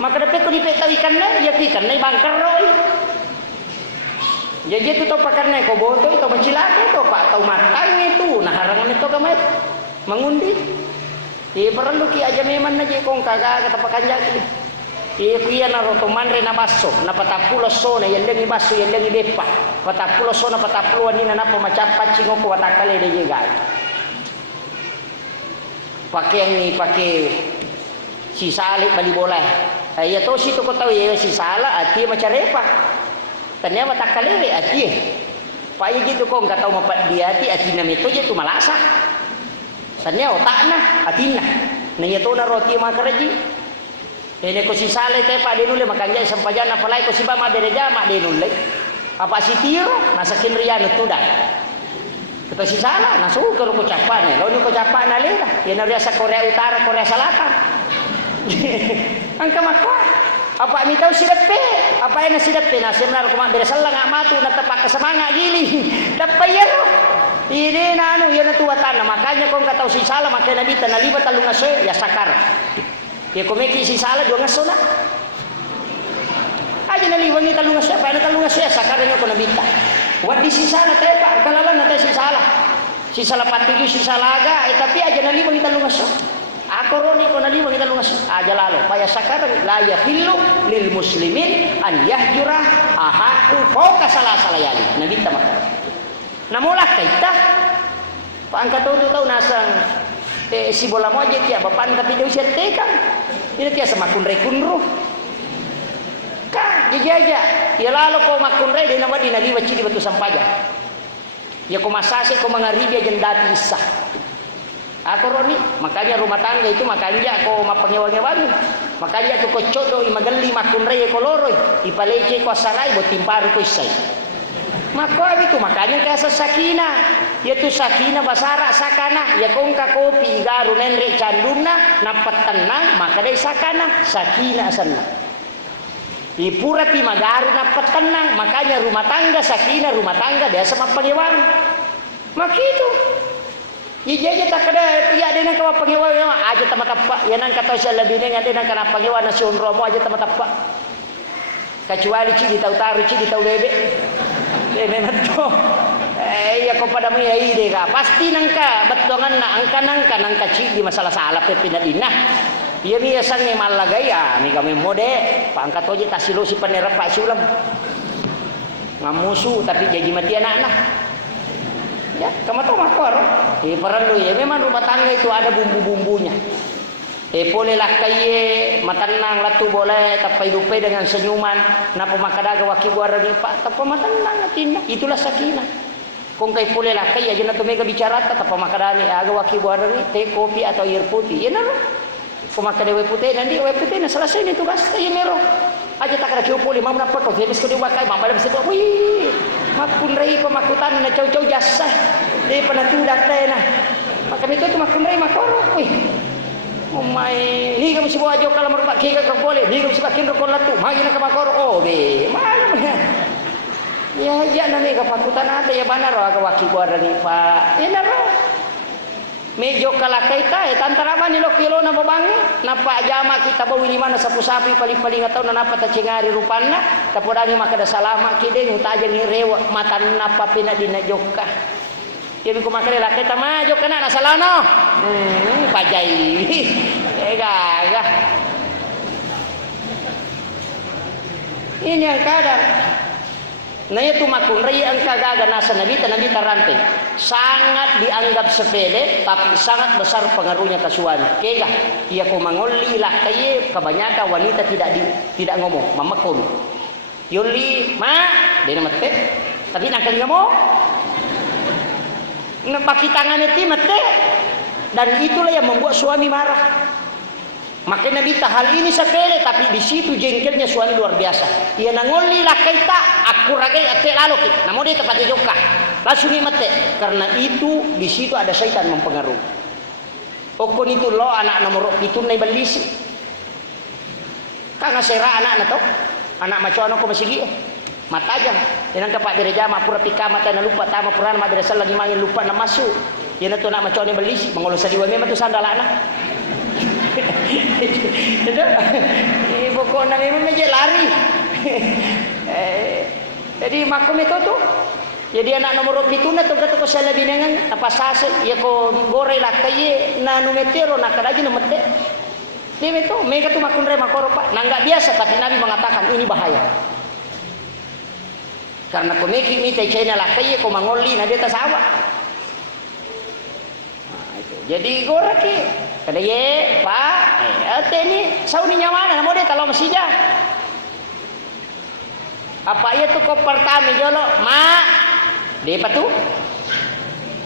maka dapat ko di petau ikan na ya ikan na bangkar roy jadi itu to pakan na ko boto itu macilaka to pa tau matangi itu nah harangan itu kamay mangundi perlu ki aja memang na kong kaga katapakan jaki kuya na roto manre na baso na patapulo so na yan lang baso yan lang depa patapulo so na patapuluan ni na pamacapat singo ko watakale de jega pakai si sali bali bola ay to si to ko taw si sala ati macarepa tanya watakale ati pa gitu kong kataw mapat dia ati na mito je tu malasa tanya otak na atin na nanya to na roti makaraji ini ko si sale te pa denule makanya sampajan na palay ko si ba madereja ma denule apa si tiro nasa kinriya no tuda ito si sala nasukar ko Japan lo ni ko Japan na lera yan na sa Korea Utara Korea Selatan ang kamakwa apa mi tahu sidape apa ena sidape na seminar ko ma beresal nga matu na tapak kasamanga gili dapayero ini nanu ya na tuwatan na makanya kung kataw si sala makanya nabita nalibat talong ngaso ya sakar ya kumiki si sala dua ngaso na aja naliwang ni talong ngaso pa na talong ngaso ya sakar nyo ko nabita wat di si sala tayo pa kalalan na tayo si sala patigi si salaga tapi aja naliwang ni talong ngaso ako roni ko naliwang ni talong ngaso aja lalo paya sakar la yahillu lil muslimin an yahjura ahaku fauka salayali nabita makanya namulah kaita paangkat tu tahu nasang si bola mo aja tiap bapan tapi dia usia tekang ini tiap semakun rekunru kan aja ya lalu kau makun re di nama di nadi waci di batu sampaja ya kau masasi kau mengaribi aja dati isah aku roni makanya rumah tangga itu makanya kau mapangewa-ngewan makanya tu kau codo imagali makun re koloroi ipalece kau sarai buat timparu kau isai maka itu makanya kaya sa sakina yaitu sakina basara sakana ya kung ka kopi garu nenre canduna napat tenang maka day sakana sakina asan ipura ti magaru napat tenang makanya rumah tangga sakina rumah tangga dia sama pangewan maka itu Ija tak kada ya ada nang kawa pangewan aja tamatapa ya nang kata siya labi nang ada nang kana pangewan na si Romo aja tamatapa kecuali ci tahu taru ci tahu bebe memang to ya ko pada mo ide ka pasti nangka betongan na angka nangka ci di masalah salah pinadina iya biasa ni malagay mi kami mode pangkat oje tasilo si panerap Pak Sulam ngamusu tapi jadi mati anak-anak ya kamu tahu makor perlu ya memang rumah tangga itu ada bumbu-bumbunya boleh lah kaye matanang latu boleh tapai dupe dengan senyuman napa makadaga waki buara ni pak tapa matanang atina itulah sakinah kung kay boleh lah kaye aja nato mega bicara tapa makadani aga waki buara ni teh kopi atau air putih ya naro kung makadawe putih nanti we putih na selesai ni tugas kaye mero aja tak ada kiupuli mam napa ko femis ko diwakai mam balam situ wi makunrai pemakutan na jauh-jauh jasa di panatudak teh na maka itu makunrai makoro wi umay ni kamu si buajo kalau merupak kika ka boleh ni kamu si bakin rokon latu magi na ka makoro oh be malam ya na ni kapakutan ada ya banar aga waki buara ni pa ina ro mejo kalakai ta tantaraman ni lo kilo na babangi napa jama kita bawi lima na sapu-sapi paling-paling atau na napa ta cingari rupanna tapodani makada salama kide utaja ni rewa matan napa pina dina jokka ya ko makale lakay ta ma jokka na salano pajai gaga ini yang kadang nah itu makunri ang kagaga nasa nabi tarante sangat dianggap sepele tapi sangat besar pengaruhnya ke suami kega ia ko mangoli lah kaye kebanyakan wanita tidak ngomong mamakul yuli ma dia mate tapi nangkal ngomong ngepaki tangannya ti mate dan itulah yang membuat suami marah Makanya Nabi hal ini sepele, tapi di situ jengkelnya suami luar biasa. Ia nangoli lah kita, aku ragai ate lalu ki. Namun dia kepada joka, langsung mate. Karena itu di situ ada syaitan mempengaruhi. Okon itu lo anak nomor itu nai balisi. Kanga sera anak nato, anak macono ko masigi. Matajam. Yang kepada gereja mapura pika mata na lupa tama purana madrasah lagi mangin lupa na masuk. Yang tu anak macono balisi, mangolong sadiwa memang tu sandalana. Pokoknya memang meja lari. Jadi makom itu tuh. Jadi anak nomor itu na tuh kata ko sa labinangan apa sase ya ko gore la kaye na numetero na kadaji na mete. Dia itu mega tuh makun re makoro pak. Nah enggak biasa tapi Nabi mengatakan ini bahaya. Karena ko meki mite china la kaye ko mangoli na dia tasawa. Nah, itu. Jadi gore ki kada ye pak ate ni sauni nyawana namo dia kalau masida apa ia tu ko pertama jolo ma dia patu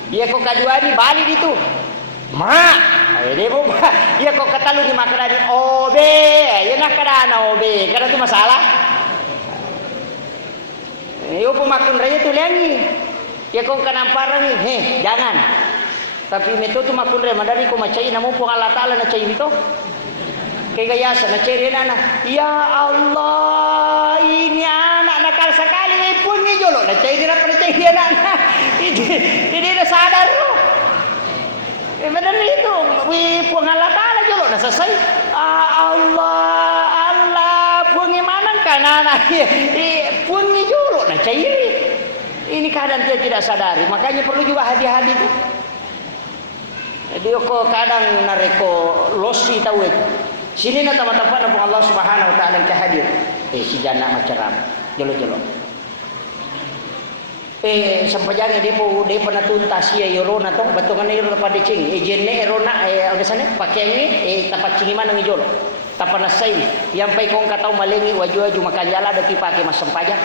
dia ko kadua ni bali itu ma dia bo dia ko katalu ni makarani obe ya nak kadana obe kada tu masalah yo pemakun raya tu lengi ya ko kanamparan ni jangan. Tapi metodo makunre madari ko macai namu po Allah Taala na cai itu. Kaya gayasa na cai na. Ya Allah, ini anak nakal sekali ni pun ni jolo na cai na pada cai dia anak. Ini dah sadar lo. Madari itu wi po Allah Taala jolo na selesai. Allah pun imanan kana na. Pun ni jolo na cai ini keadaan dia tidak sadari. Makanya perlu juga hati-hati itu. Jadi ko kadang nareko losi tawet. Sini na tamat-tamat na Allah Subhanahu wa taala ka hadir. Si jana macaram. Jolo-jolo. Sampajane depo natuntas ya yorona to batungan iro pada cing. Jenne erona algasane pakenge tapat cingiman ng jolo. Tapanasay yang pai kong kataw malengi waju-waju makanjala dati pake masampaja.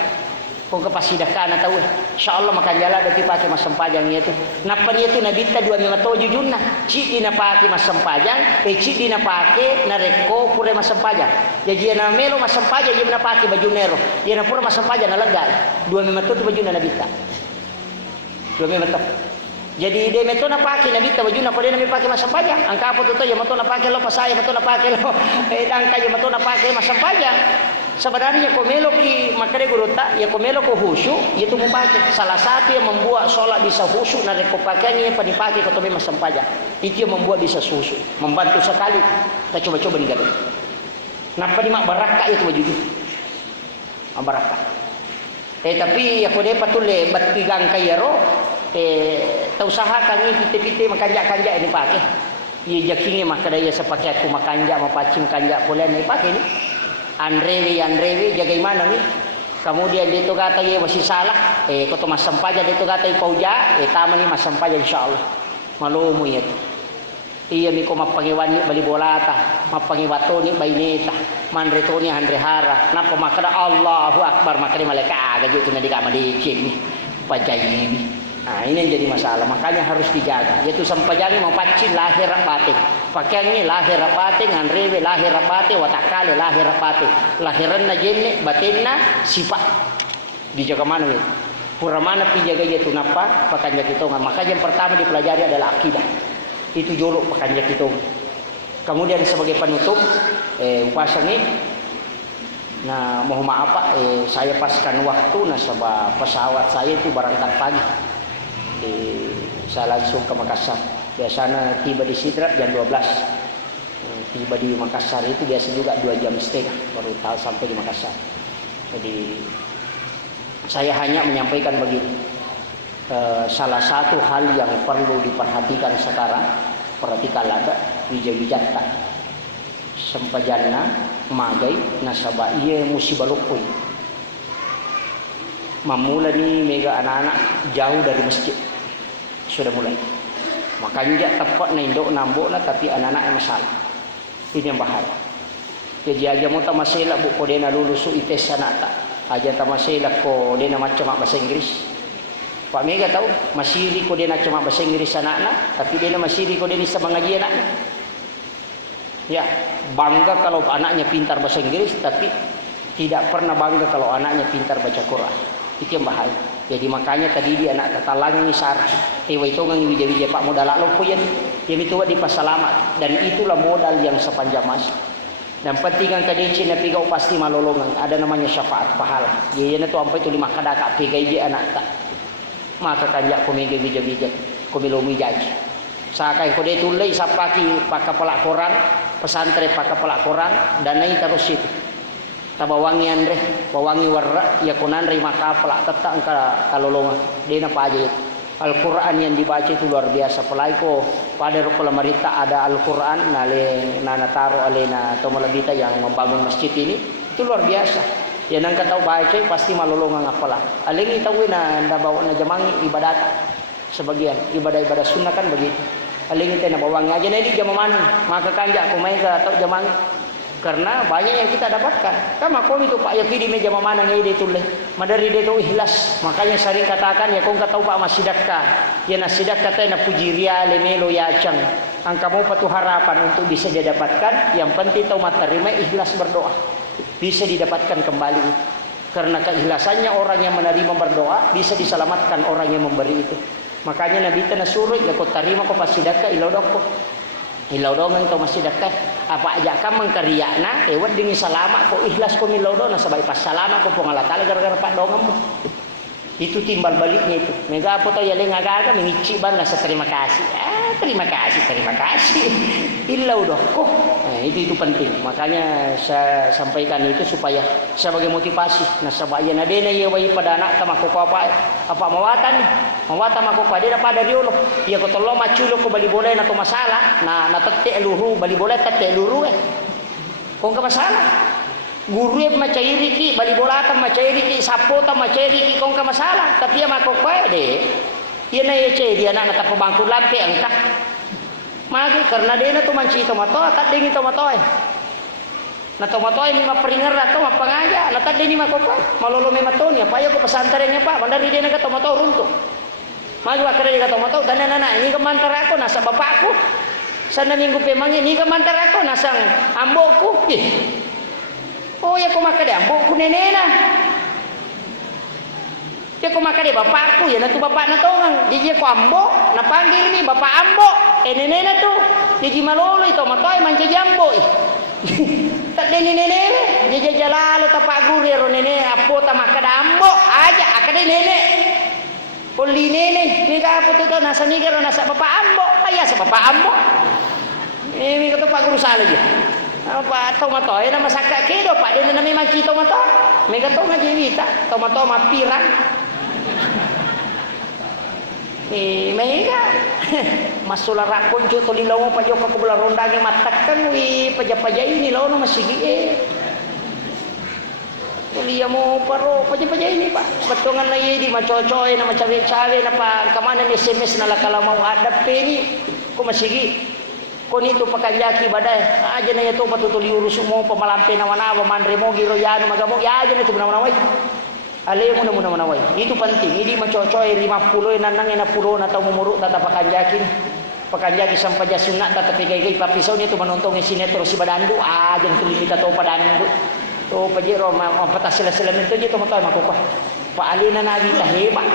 Kung kapasidakan na tahu, insyaallah makan jala dati pakai mas sempajang itu. Napa dia tu nabita dua minggu jujun na, cik dina pakai mas sempajang, cik dina pakai nareko pura mas sempajang. Jadi dia na melo mas sempajang dia na pakai baju nero, dia na pura mas sempajang na legal. Dua minggu tu baju na nabita. Dua minggu. Jadi dia meto na pakai nabita baju na pura na pakai mas sempajang. Angka apa tu ya meto na pakai lo pasaya meto na pakai lo, angka ya meto na pakai mas sempajang. Sebenarnya komelo ki makare gurota ya komelo ko khusyuk itu mempake salah satu yang membuat sholat bisa khusyuk na reko pakaiannya pada dipakai ko tobe masampaja itu yang membuat bisa khusyuk membantu sekali kita coba-coba di gaduh napa di mak baraka itu baju itu baraka tapi ya ko de patule bat pigang kayaro ta usahakan ni pite-pite makanja-kanja ini pakai ya jakinge makada ya sepakai aku makanja mapacing kanja pula ni pakai ni Andrewi jagaimana nih kemudian dia tu kata ye masih salah kau tu mas sampaja dia tu kata pauja taman ni mas sampaja insyaallah malumu ya iya ni ko mapangiwan ni bali bolata mapangiwato ni baineta manreto ni handrehara napa makada Allahu akbar makada malaikat aga gitu na di kamar dicek ni pajayi. Nah ini yang jadi masalah, makanya harus dijaga. Yaitu sampajani mempacin lahir batin. Pakaiannya lahir batin, nganrewe lahir batin, watakale lahir batin. Lahiran na jenne, batinna sifat. Dijaga mana itu? Pura mana pijaga itu napa? Pakaian kita. Makanya yang pertama dipelajari adalah akidah. Itu jolo pakaian kita. Kemudian sebagai penutup, upasang ini. Nah mohon maaf Pak, saya paskan waktu nasabah pesawat saya itu berangkat pagi. Saya langsung ke Makassar. Biasanya tiba di Sidrap jam 12. Tiba di Makassar itu biasa juga 2 jam setengah baru sampai di Makassar. Jadi saya hanya menyampaikan begini. Salah satu hal yang perlu diperhatikan sekarang, perhatikan ada wijaya-wijata. Sampajana magai nasabah iya musibalukui. Mamula ni mega anak-anak jauh dari masjid. Sudah mulai. Makanya tepat na indok nambok na tapi anak-anak yang masalah. Ini yang bahaya. Jadi aja mo ta masela bu ko dena lulus ites sanata. Aja ta masela ko dena macam bahasa Inggris. Pak Mega tahu masiri ko dena cuma bahasa Inggris anak-anak, tapi dena masiri ko dena sa mga anak. Ya, bangga kalau anaknya pintar bahasa Inggris, tapi tidak pernah bangga kalau anaknya pintar baca Quran. Itu yang bahaya. Jadi makanya tadi dia anak kata langit sar, tewa itu ngang wija pak modal lo puyan, yang itu di pasalamat, dan itulah modal yang sepanjang masa. Dan pentingan tadi Cina pigau pasti malolongan, ada namanya syafaat pahala. Dia itu sampai itu lima kadaka pigai dia anak tak, maka kanjak komenge wija komilomi jaji. Sakai kode tulai sapaki pakai pelak koran, pesantren pakai pelak koran, dan naik terus itu. Tabawangi andre, bawangi warra, ya kunan rima kapelak tetang kalolongan. Dia apa aja itu. Al-Quran yang dibaca itu luar biasa. Pelai ko pada rukul marita ada Al-Quran, nana taruh alena atau malabita yang membangun masjid ini, itu luar biasa. Ya nang kata baca pasti malolongan apalah. Alingi tahu na bawa na jamangi ibadat. Sebagian ibadah sunnah kan begitu. Alingi tena bawangi aja nanti jam mana, maka kanjak kumai ke atau jamangi. Karena banyak yang kita dapatkan. Kan makom itu Pak Yaki di meja mana ngai dia tulis. Madari dia tu ikhlas. Makanya sering katakan ya kau nggak tahu Pak masidakka. Ya nasidakka teh na puji ria lemelo ya cang. Ang kamu patuh harapan untuk bisa didapatkan. Yang penting tahu terima ikhlas berdoa. Bisa didapatkan kembali. Karena keikhlasannya orang yang menerima berdoa bisa diselamatkan orang yang memberi itu. Makanya Nabi tena suruh ya kau terima kau pasidakka ilodokko. Ilodongan kau masih dekat apa aja kamu mengkariakna lewat dengan salama kau ikhlas kau milodona sebaik pas salama kau pengalatale gara-gara pak dongamu itu timbal baliknya itu mega apa tau ya lengaga mengici bangga terima kasih terima kasih ilodoko itu penting makanya saya sampaikan itu supaya sebagai motivasi nah sabaya nadena ya wai pada anak sama kau apa mawatan aku pada pada diulo ya ko tolong maculo ko bali boleh na to masalah na natete luru bali boleh tete luru kung ka masalah guru macairi ki bali bola ta macairi ki sapo ta macairi ki kung ka masalah tapi ya mako pwede yan na yeche dia na ta pabangku lampe angka magi karena dia na to manci to mato tat dingi to mato na to mato mi mapringar na to mapangaja na tat dingi mako pa malolo mi matonya pa ya ko pesantrennya pa bandari dia na ka to mato runtuh maju akhirnya dia kata mau tahu dan anak ini kemantar aku nasa bapakku sana minggu pemangi ini kemantar aku nasa ambokku oh ya kau makan deh ambokku nenena ya kau makan deh bapakku ya natu bapak natongang dia kau ambok na panggil ni bapak ambok nenena tuh dia malolo itu mau tahu manca jambo tak deni nenene dia jalalo tapak guru nene apo tamak ambok aja akade nene Poli nene, ni ka puto to nasa ni karo nasa papa ambo, ayah sa papa ambo. Mi ka to pa guru sala dia. Apa tomato ay na masaka kedo pa din na may manchi tomato. Mi ka to nga jiwita, tomato mapirang. Mega. Masulara konjo to lilaw pa jo ka kubla ronda ng matakkan wi paja-paja ini law no masigi Kuliah mo paro paja-paja ini pak patungan na di macocoy na macawe-cawe na pa kamanan SMS na lakala mau adap ni ko masigi ko nito pakanjaki badai aja na yato patutuli urus mo pamalampe na wana mandre mo giro yano magamo ya aja na itu benar-benar ale mo na muna itu penting ini macocoy 50 nanang na pulo na taw mumuruk tata pakanjaki sampai sunat tata pigay papisaw nito manontong sinetro si badandu aja tulipita to padandu to pajero mapatas sila nito dito mo tayo makukuha paalina na kita hebat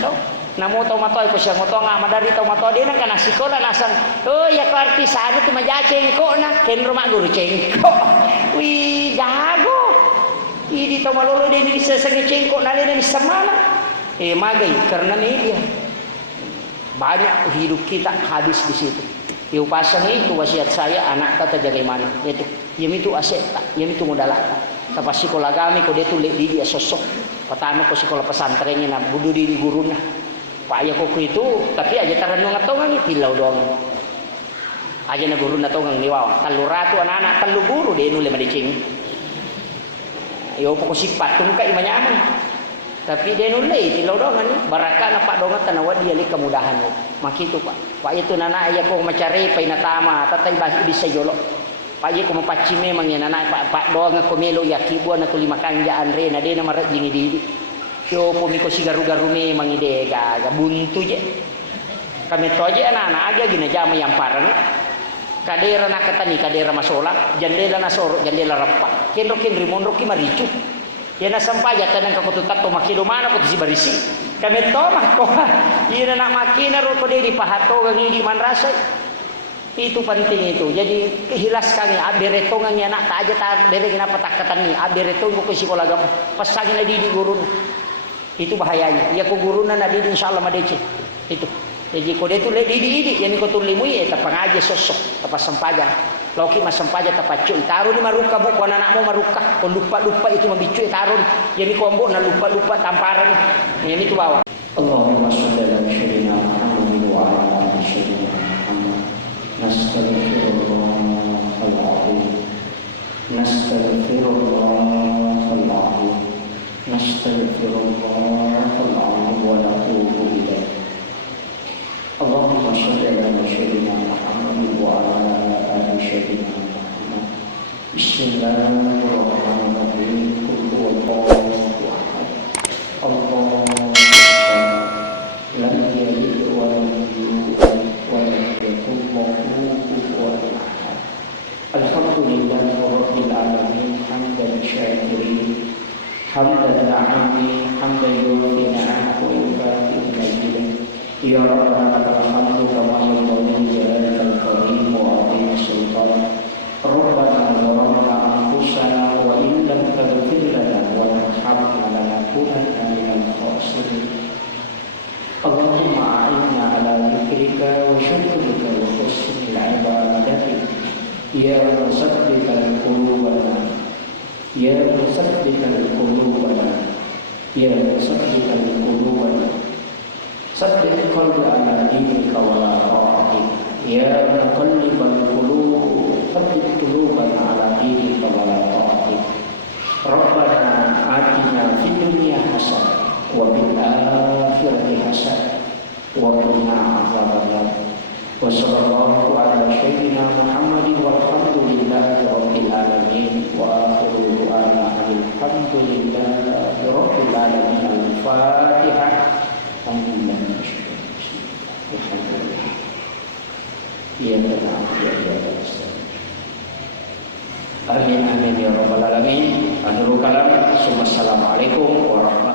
to namo to matoy ko siya mo to nga madari to matoy din ka nasikola nasang oh ya ko artisano ti majaceng ko na ken rumah guru cengko wi gago idi to malolo din ni sesenge cengko nalin ni samana magay karena ni dia banyak hidup kita habis di situ Iupasang itu wasiat saya anak kata bagaimana yaitu yamitu aseta yamitu modalata tapos sekolah kami ko detu di dia sosok pertama ko sekolah pesantrennya na budu di guruna pak ya ko itu tapi aja taran ngatongan tilaw dong aja na guru na tongang niwaw taluratu anak-anak talu guru de nule madicing yo poko sipat tungka imanyaman tapi dia nulai tilaw dongan ni baraka na pak dongan tanawad dia li kemudahan makitu pak itu nana ayah ko macari pay natama tatay bahi bisa jolo pak ye ko mapacime mangyan nana pak dongan ko melo yakibuan na tulima kanjaan re na de na marat jingi didi yo po mi ko sigaru-garu me mangide ga buntu je kami toje anak-anak aga gina jama yang parang kadera nakatani kadera masola jandela nasoro jandela rappa kendo kendri mondro ki maricu yana sampaja tanang kakututat to makilo mana ko si barisi kami to mako ina nak makina ro ko di pahato ngidi man rasa itu penting itu jadi kehilas kami abereto ngang anak ta aja ta bere kenapa takatan ni abereto ko sekolah agama pasagin na di gurun itu bahayanya ya ko guruna na di insyaallah madece itu jadi ko detu le di yani ko tulimui eta pangaje sosok tapas sampaja loki mas sampaja tapacu taruh di maruka bu ko anakmu maruka ko lupa itu mabicu taruh jadi ko ambo na lupa tamparan ini tu bawa Allahumma shalli ala sayyidina Muhammad wa ala ali sayyidina Muhammad nastaghfirullahal azim nastaghfirullahal azim nastaghfirullahal azim wa natubu ilaih Allahumma shalli ala sayyidina Muhammad wa ala ali sayyidina Muhammad Bismillahirrahmanirrahim Qul huwallahu ahad Allahu lam yalid wa lam yulad wa lam yakul lahu kufuwan ahad Alhamdulillahi rabbil alamin hamdan syakirin hamdan na'ami hamdan yufi na'am wa yukafi majidah Ya Rabbana lakal hamdu kama yanbaghi li jalalika al-karim wa 'azimi sultanik Rabbana zalamna anfusana wa in lam taghfir lana wa tarhamna lanakunanna minal khasirin Allahumma a'inna ala dzikrika wa syukrika wa husnil ibadati ya musabbital qulubana ya musabbital qulubana ya musabbital qulubana Sabbit qalbi ala dinika wa la ta'atik Ya muqallibal qulub Sabbit qulubana ala dinika wa la ta'atik Rabbana atina fid dunya hasanah wa fil akhirati hasanah wa qina adzabannar wa sallallahu ala sayyidina Muhammadin walhamdulillahi rabbil alamin wa akhiru du'ana alhamdulillahi rabbil alamin al-fatihah Alhamdulillah Amin amin ya rabbal alamin. Akhirul kalam. Assalamualaikum warahmatullahi wabarakatuh.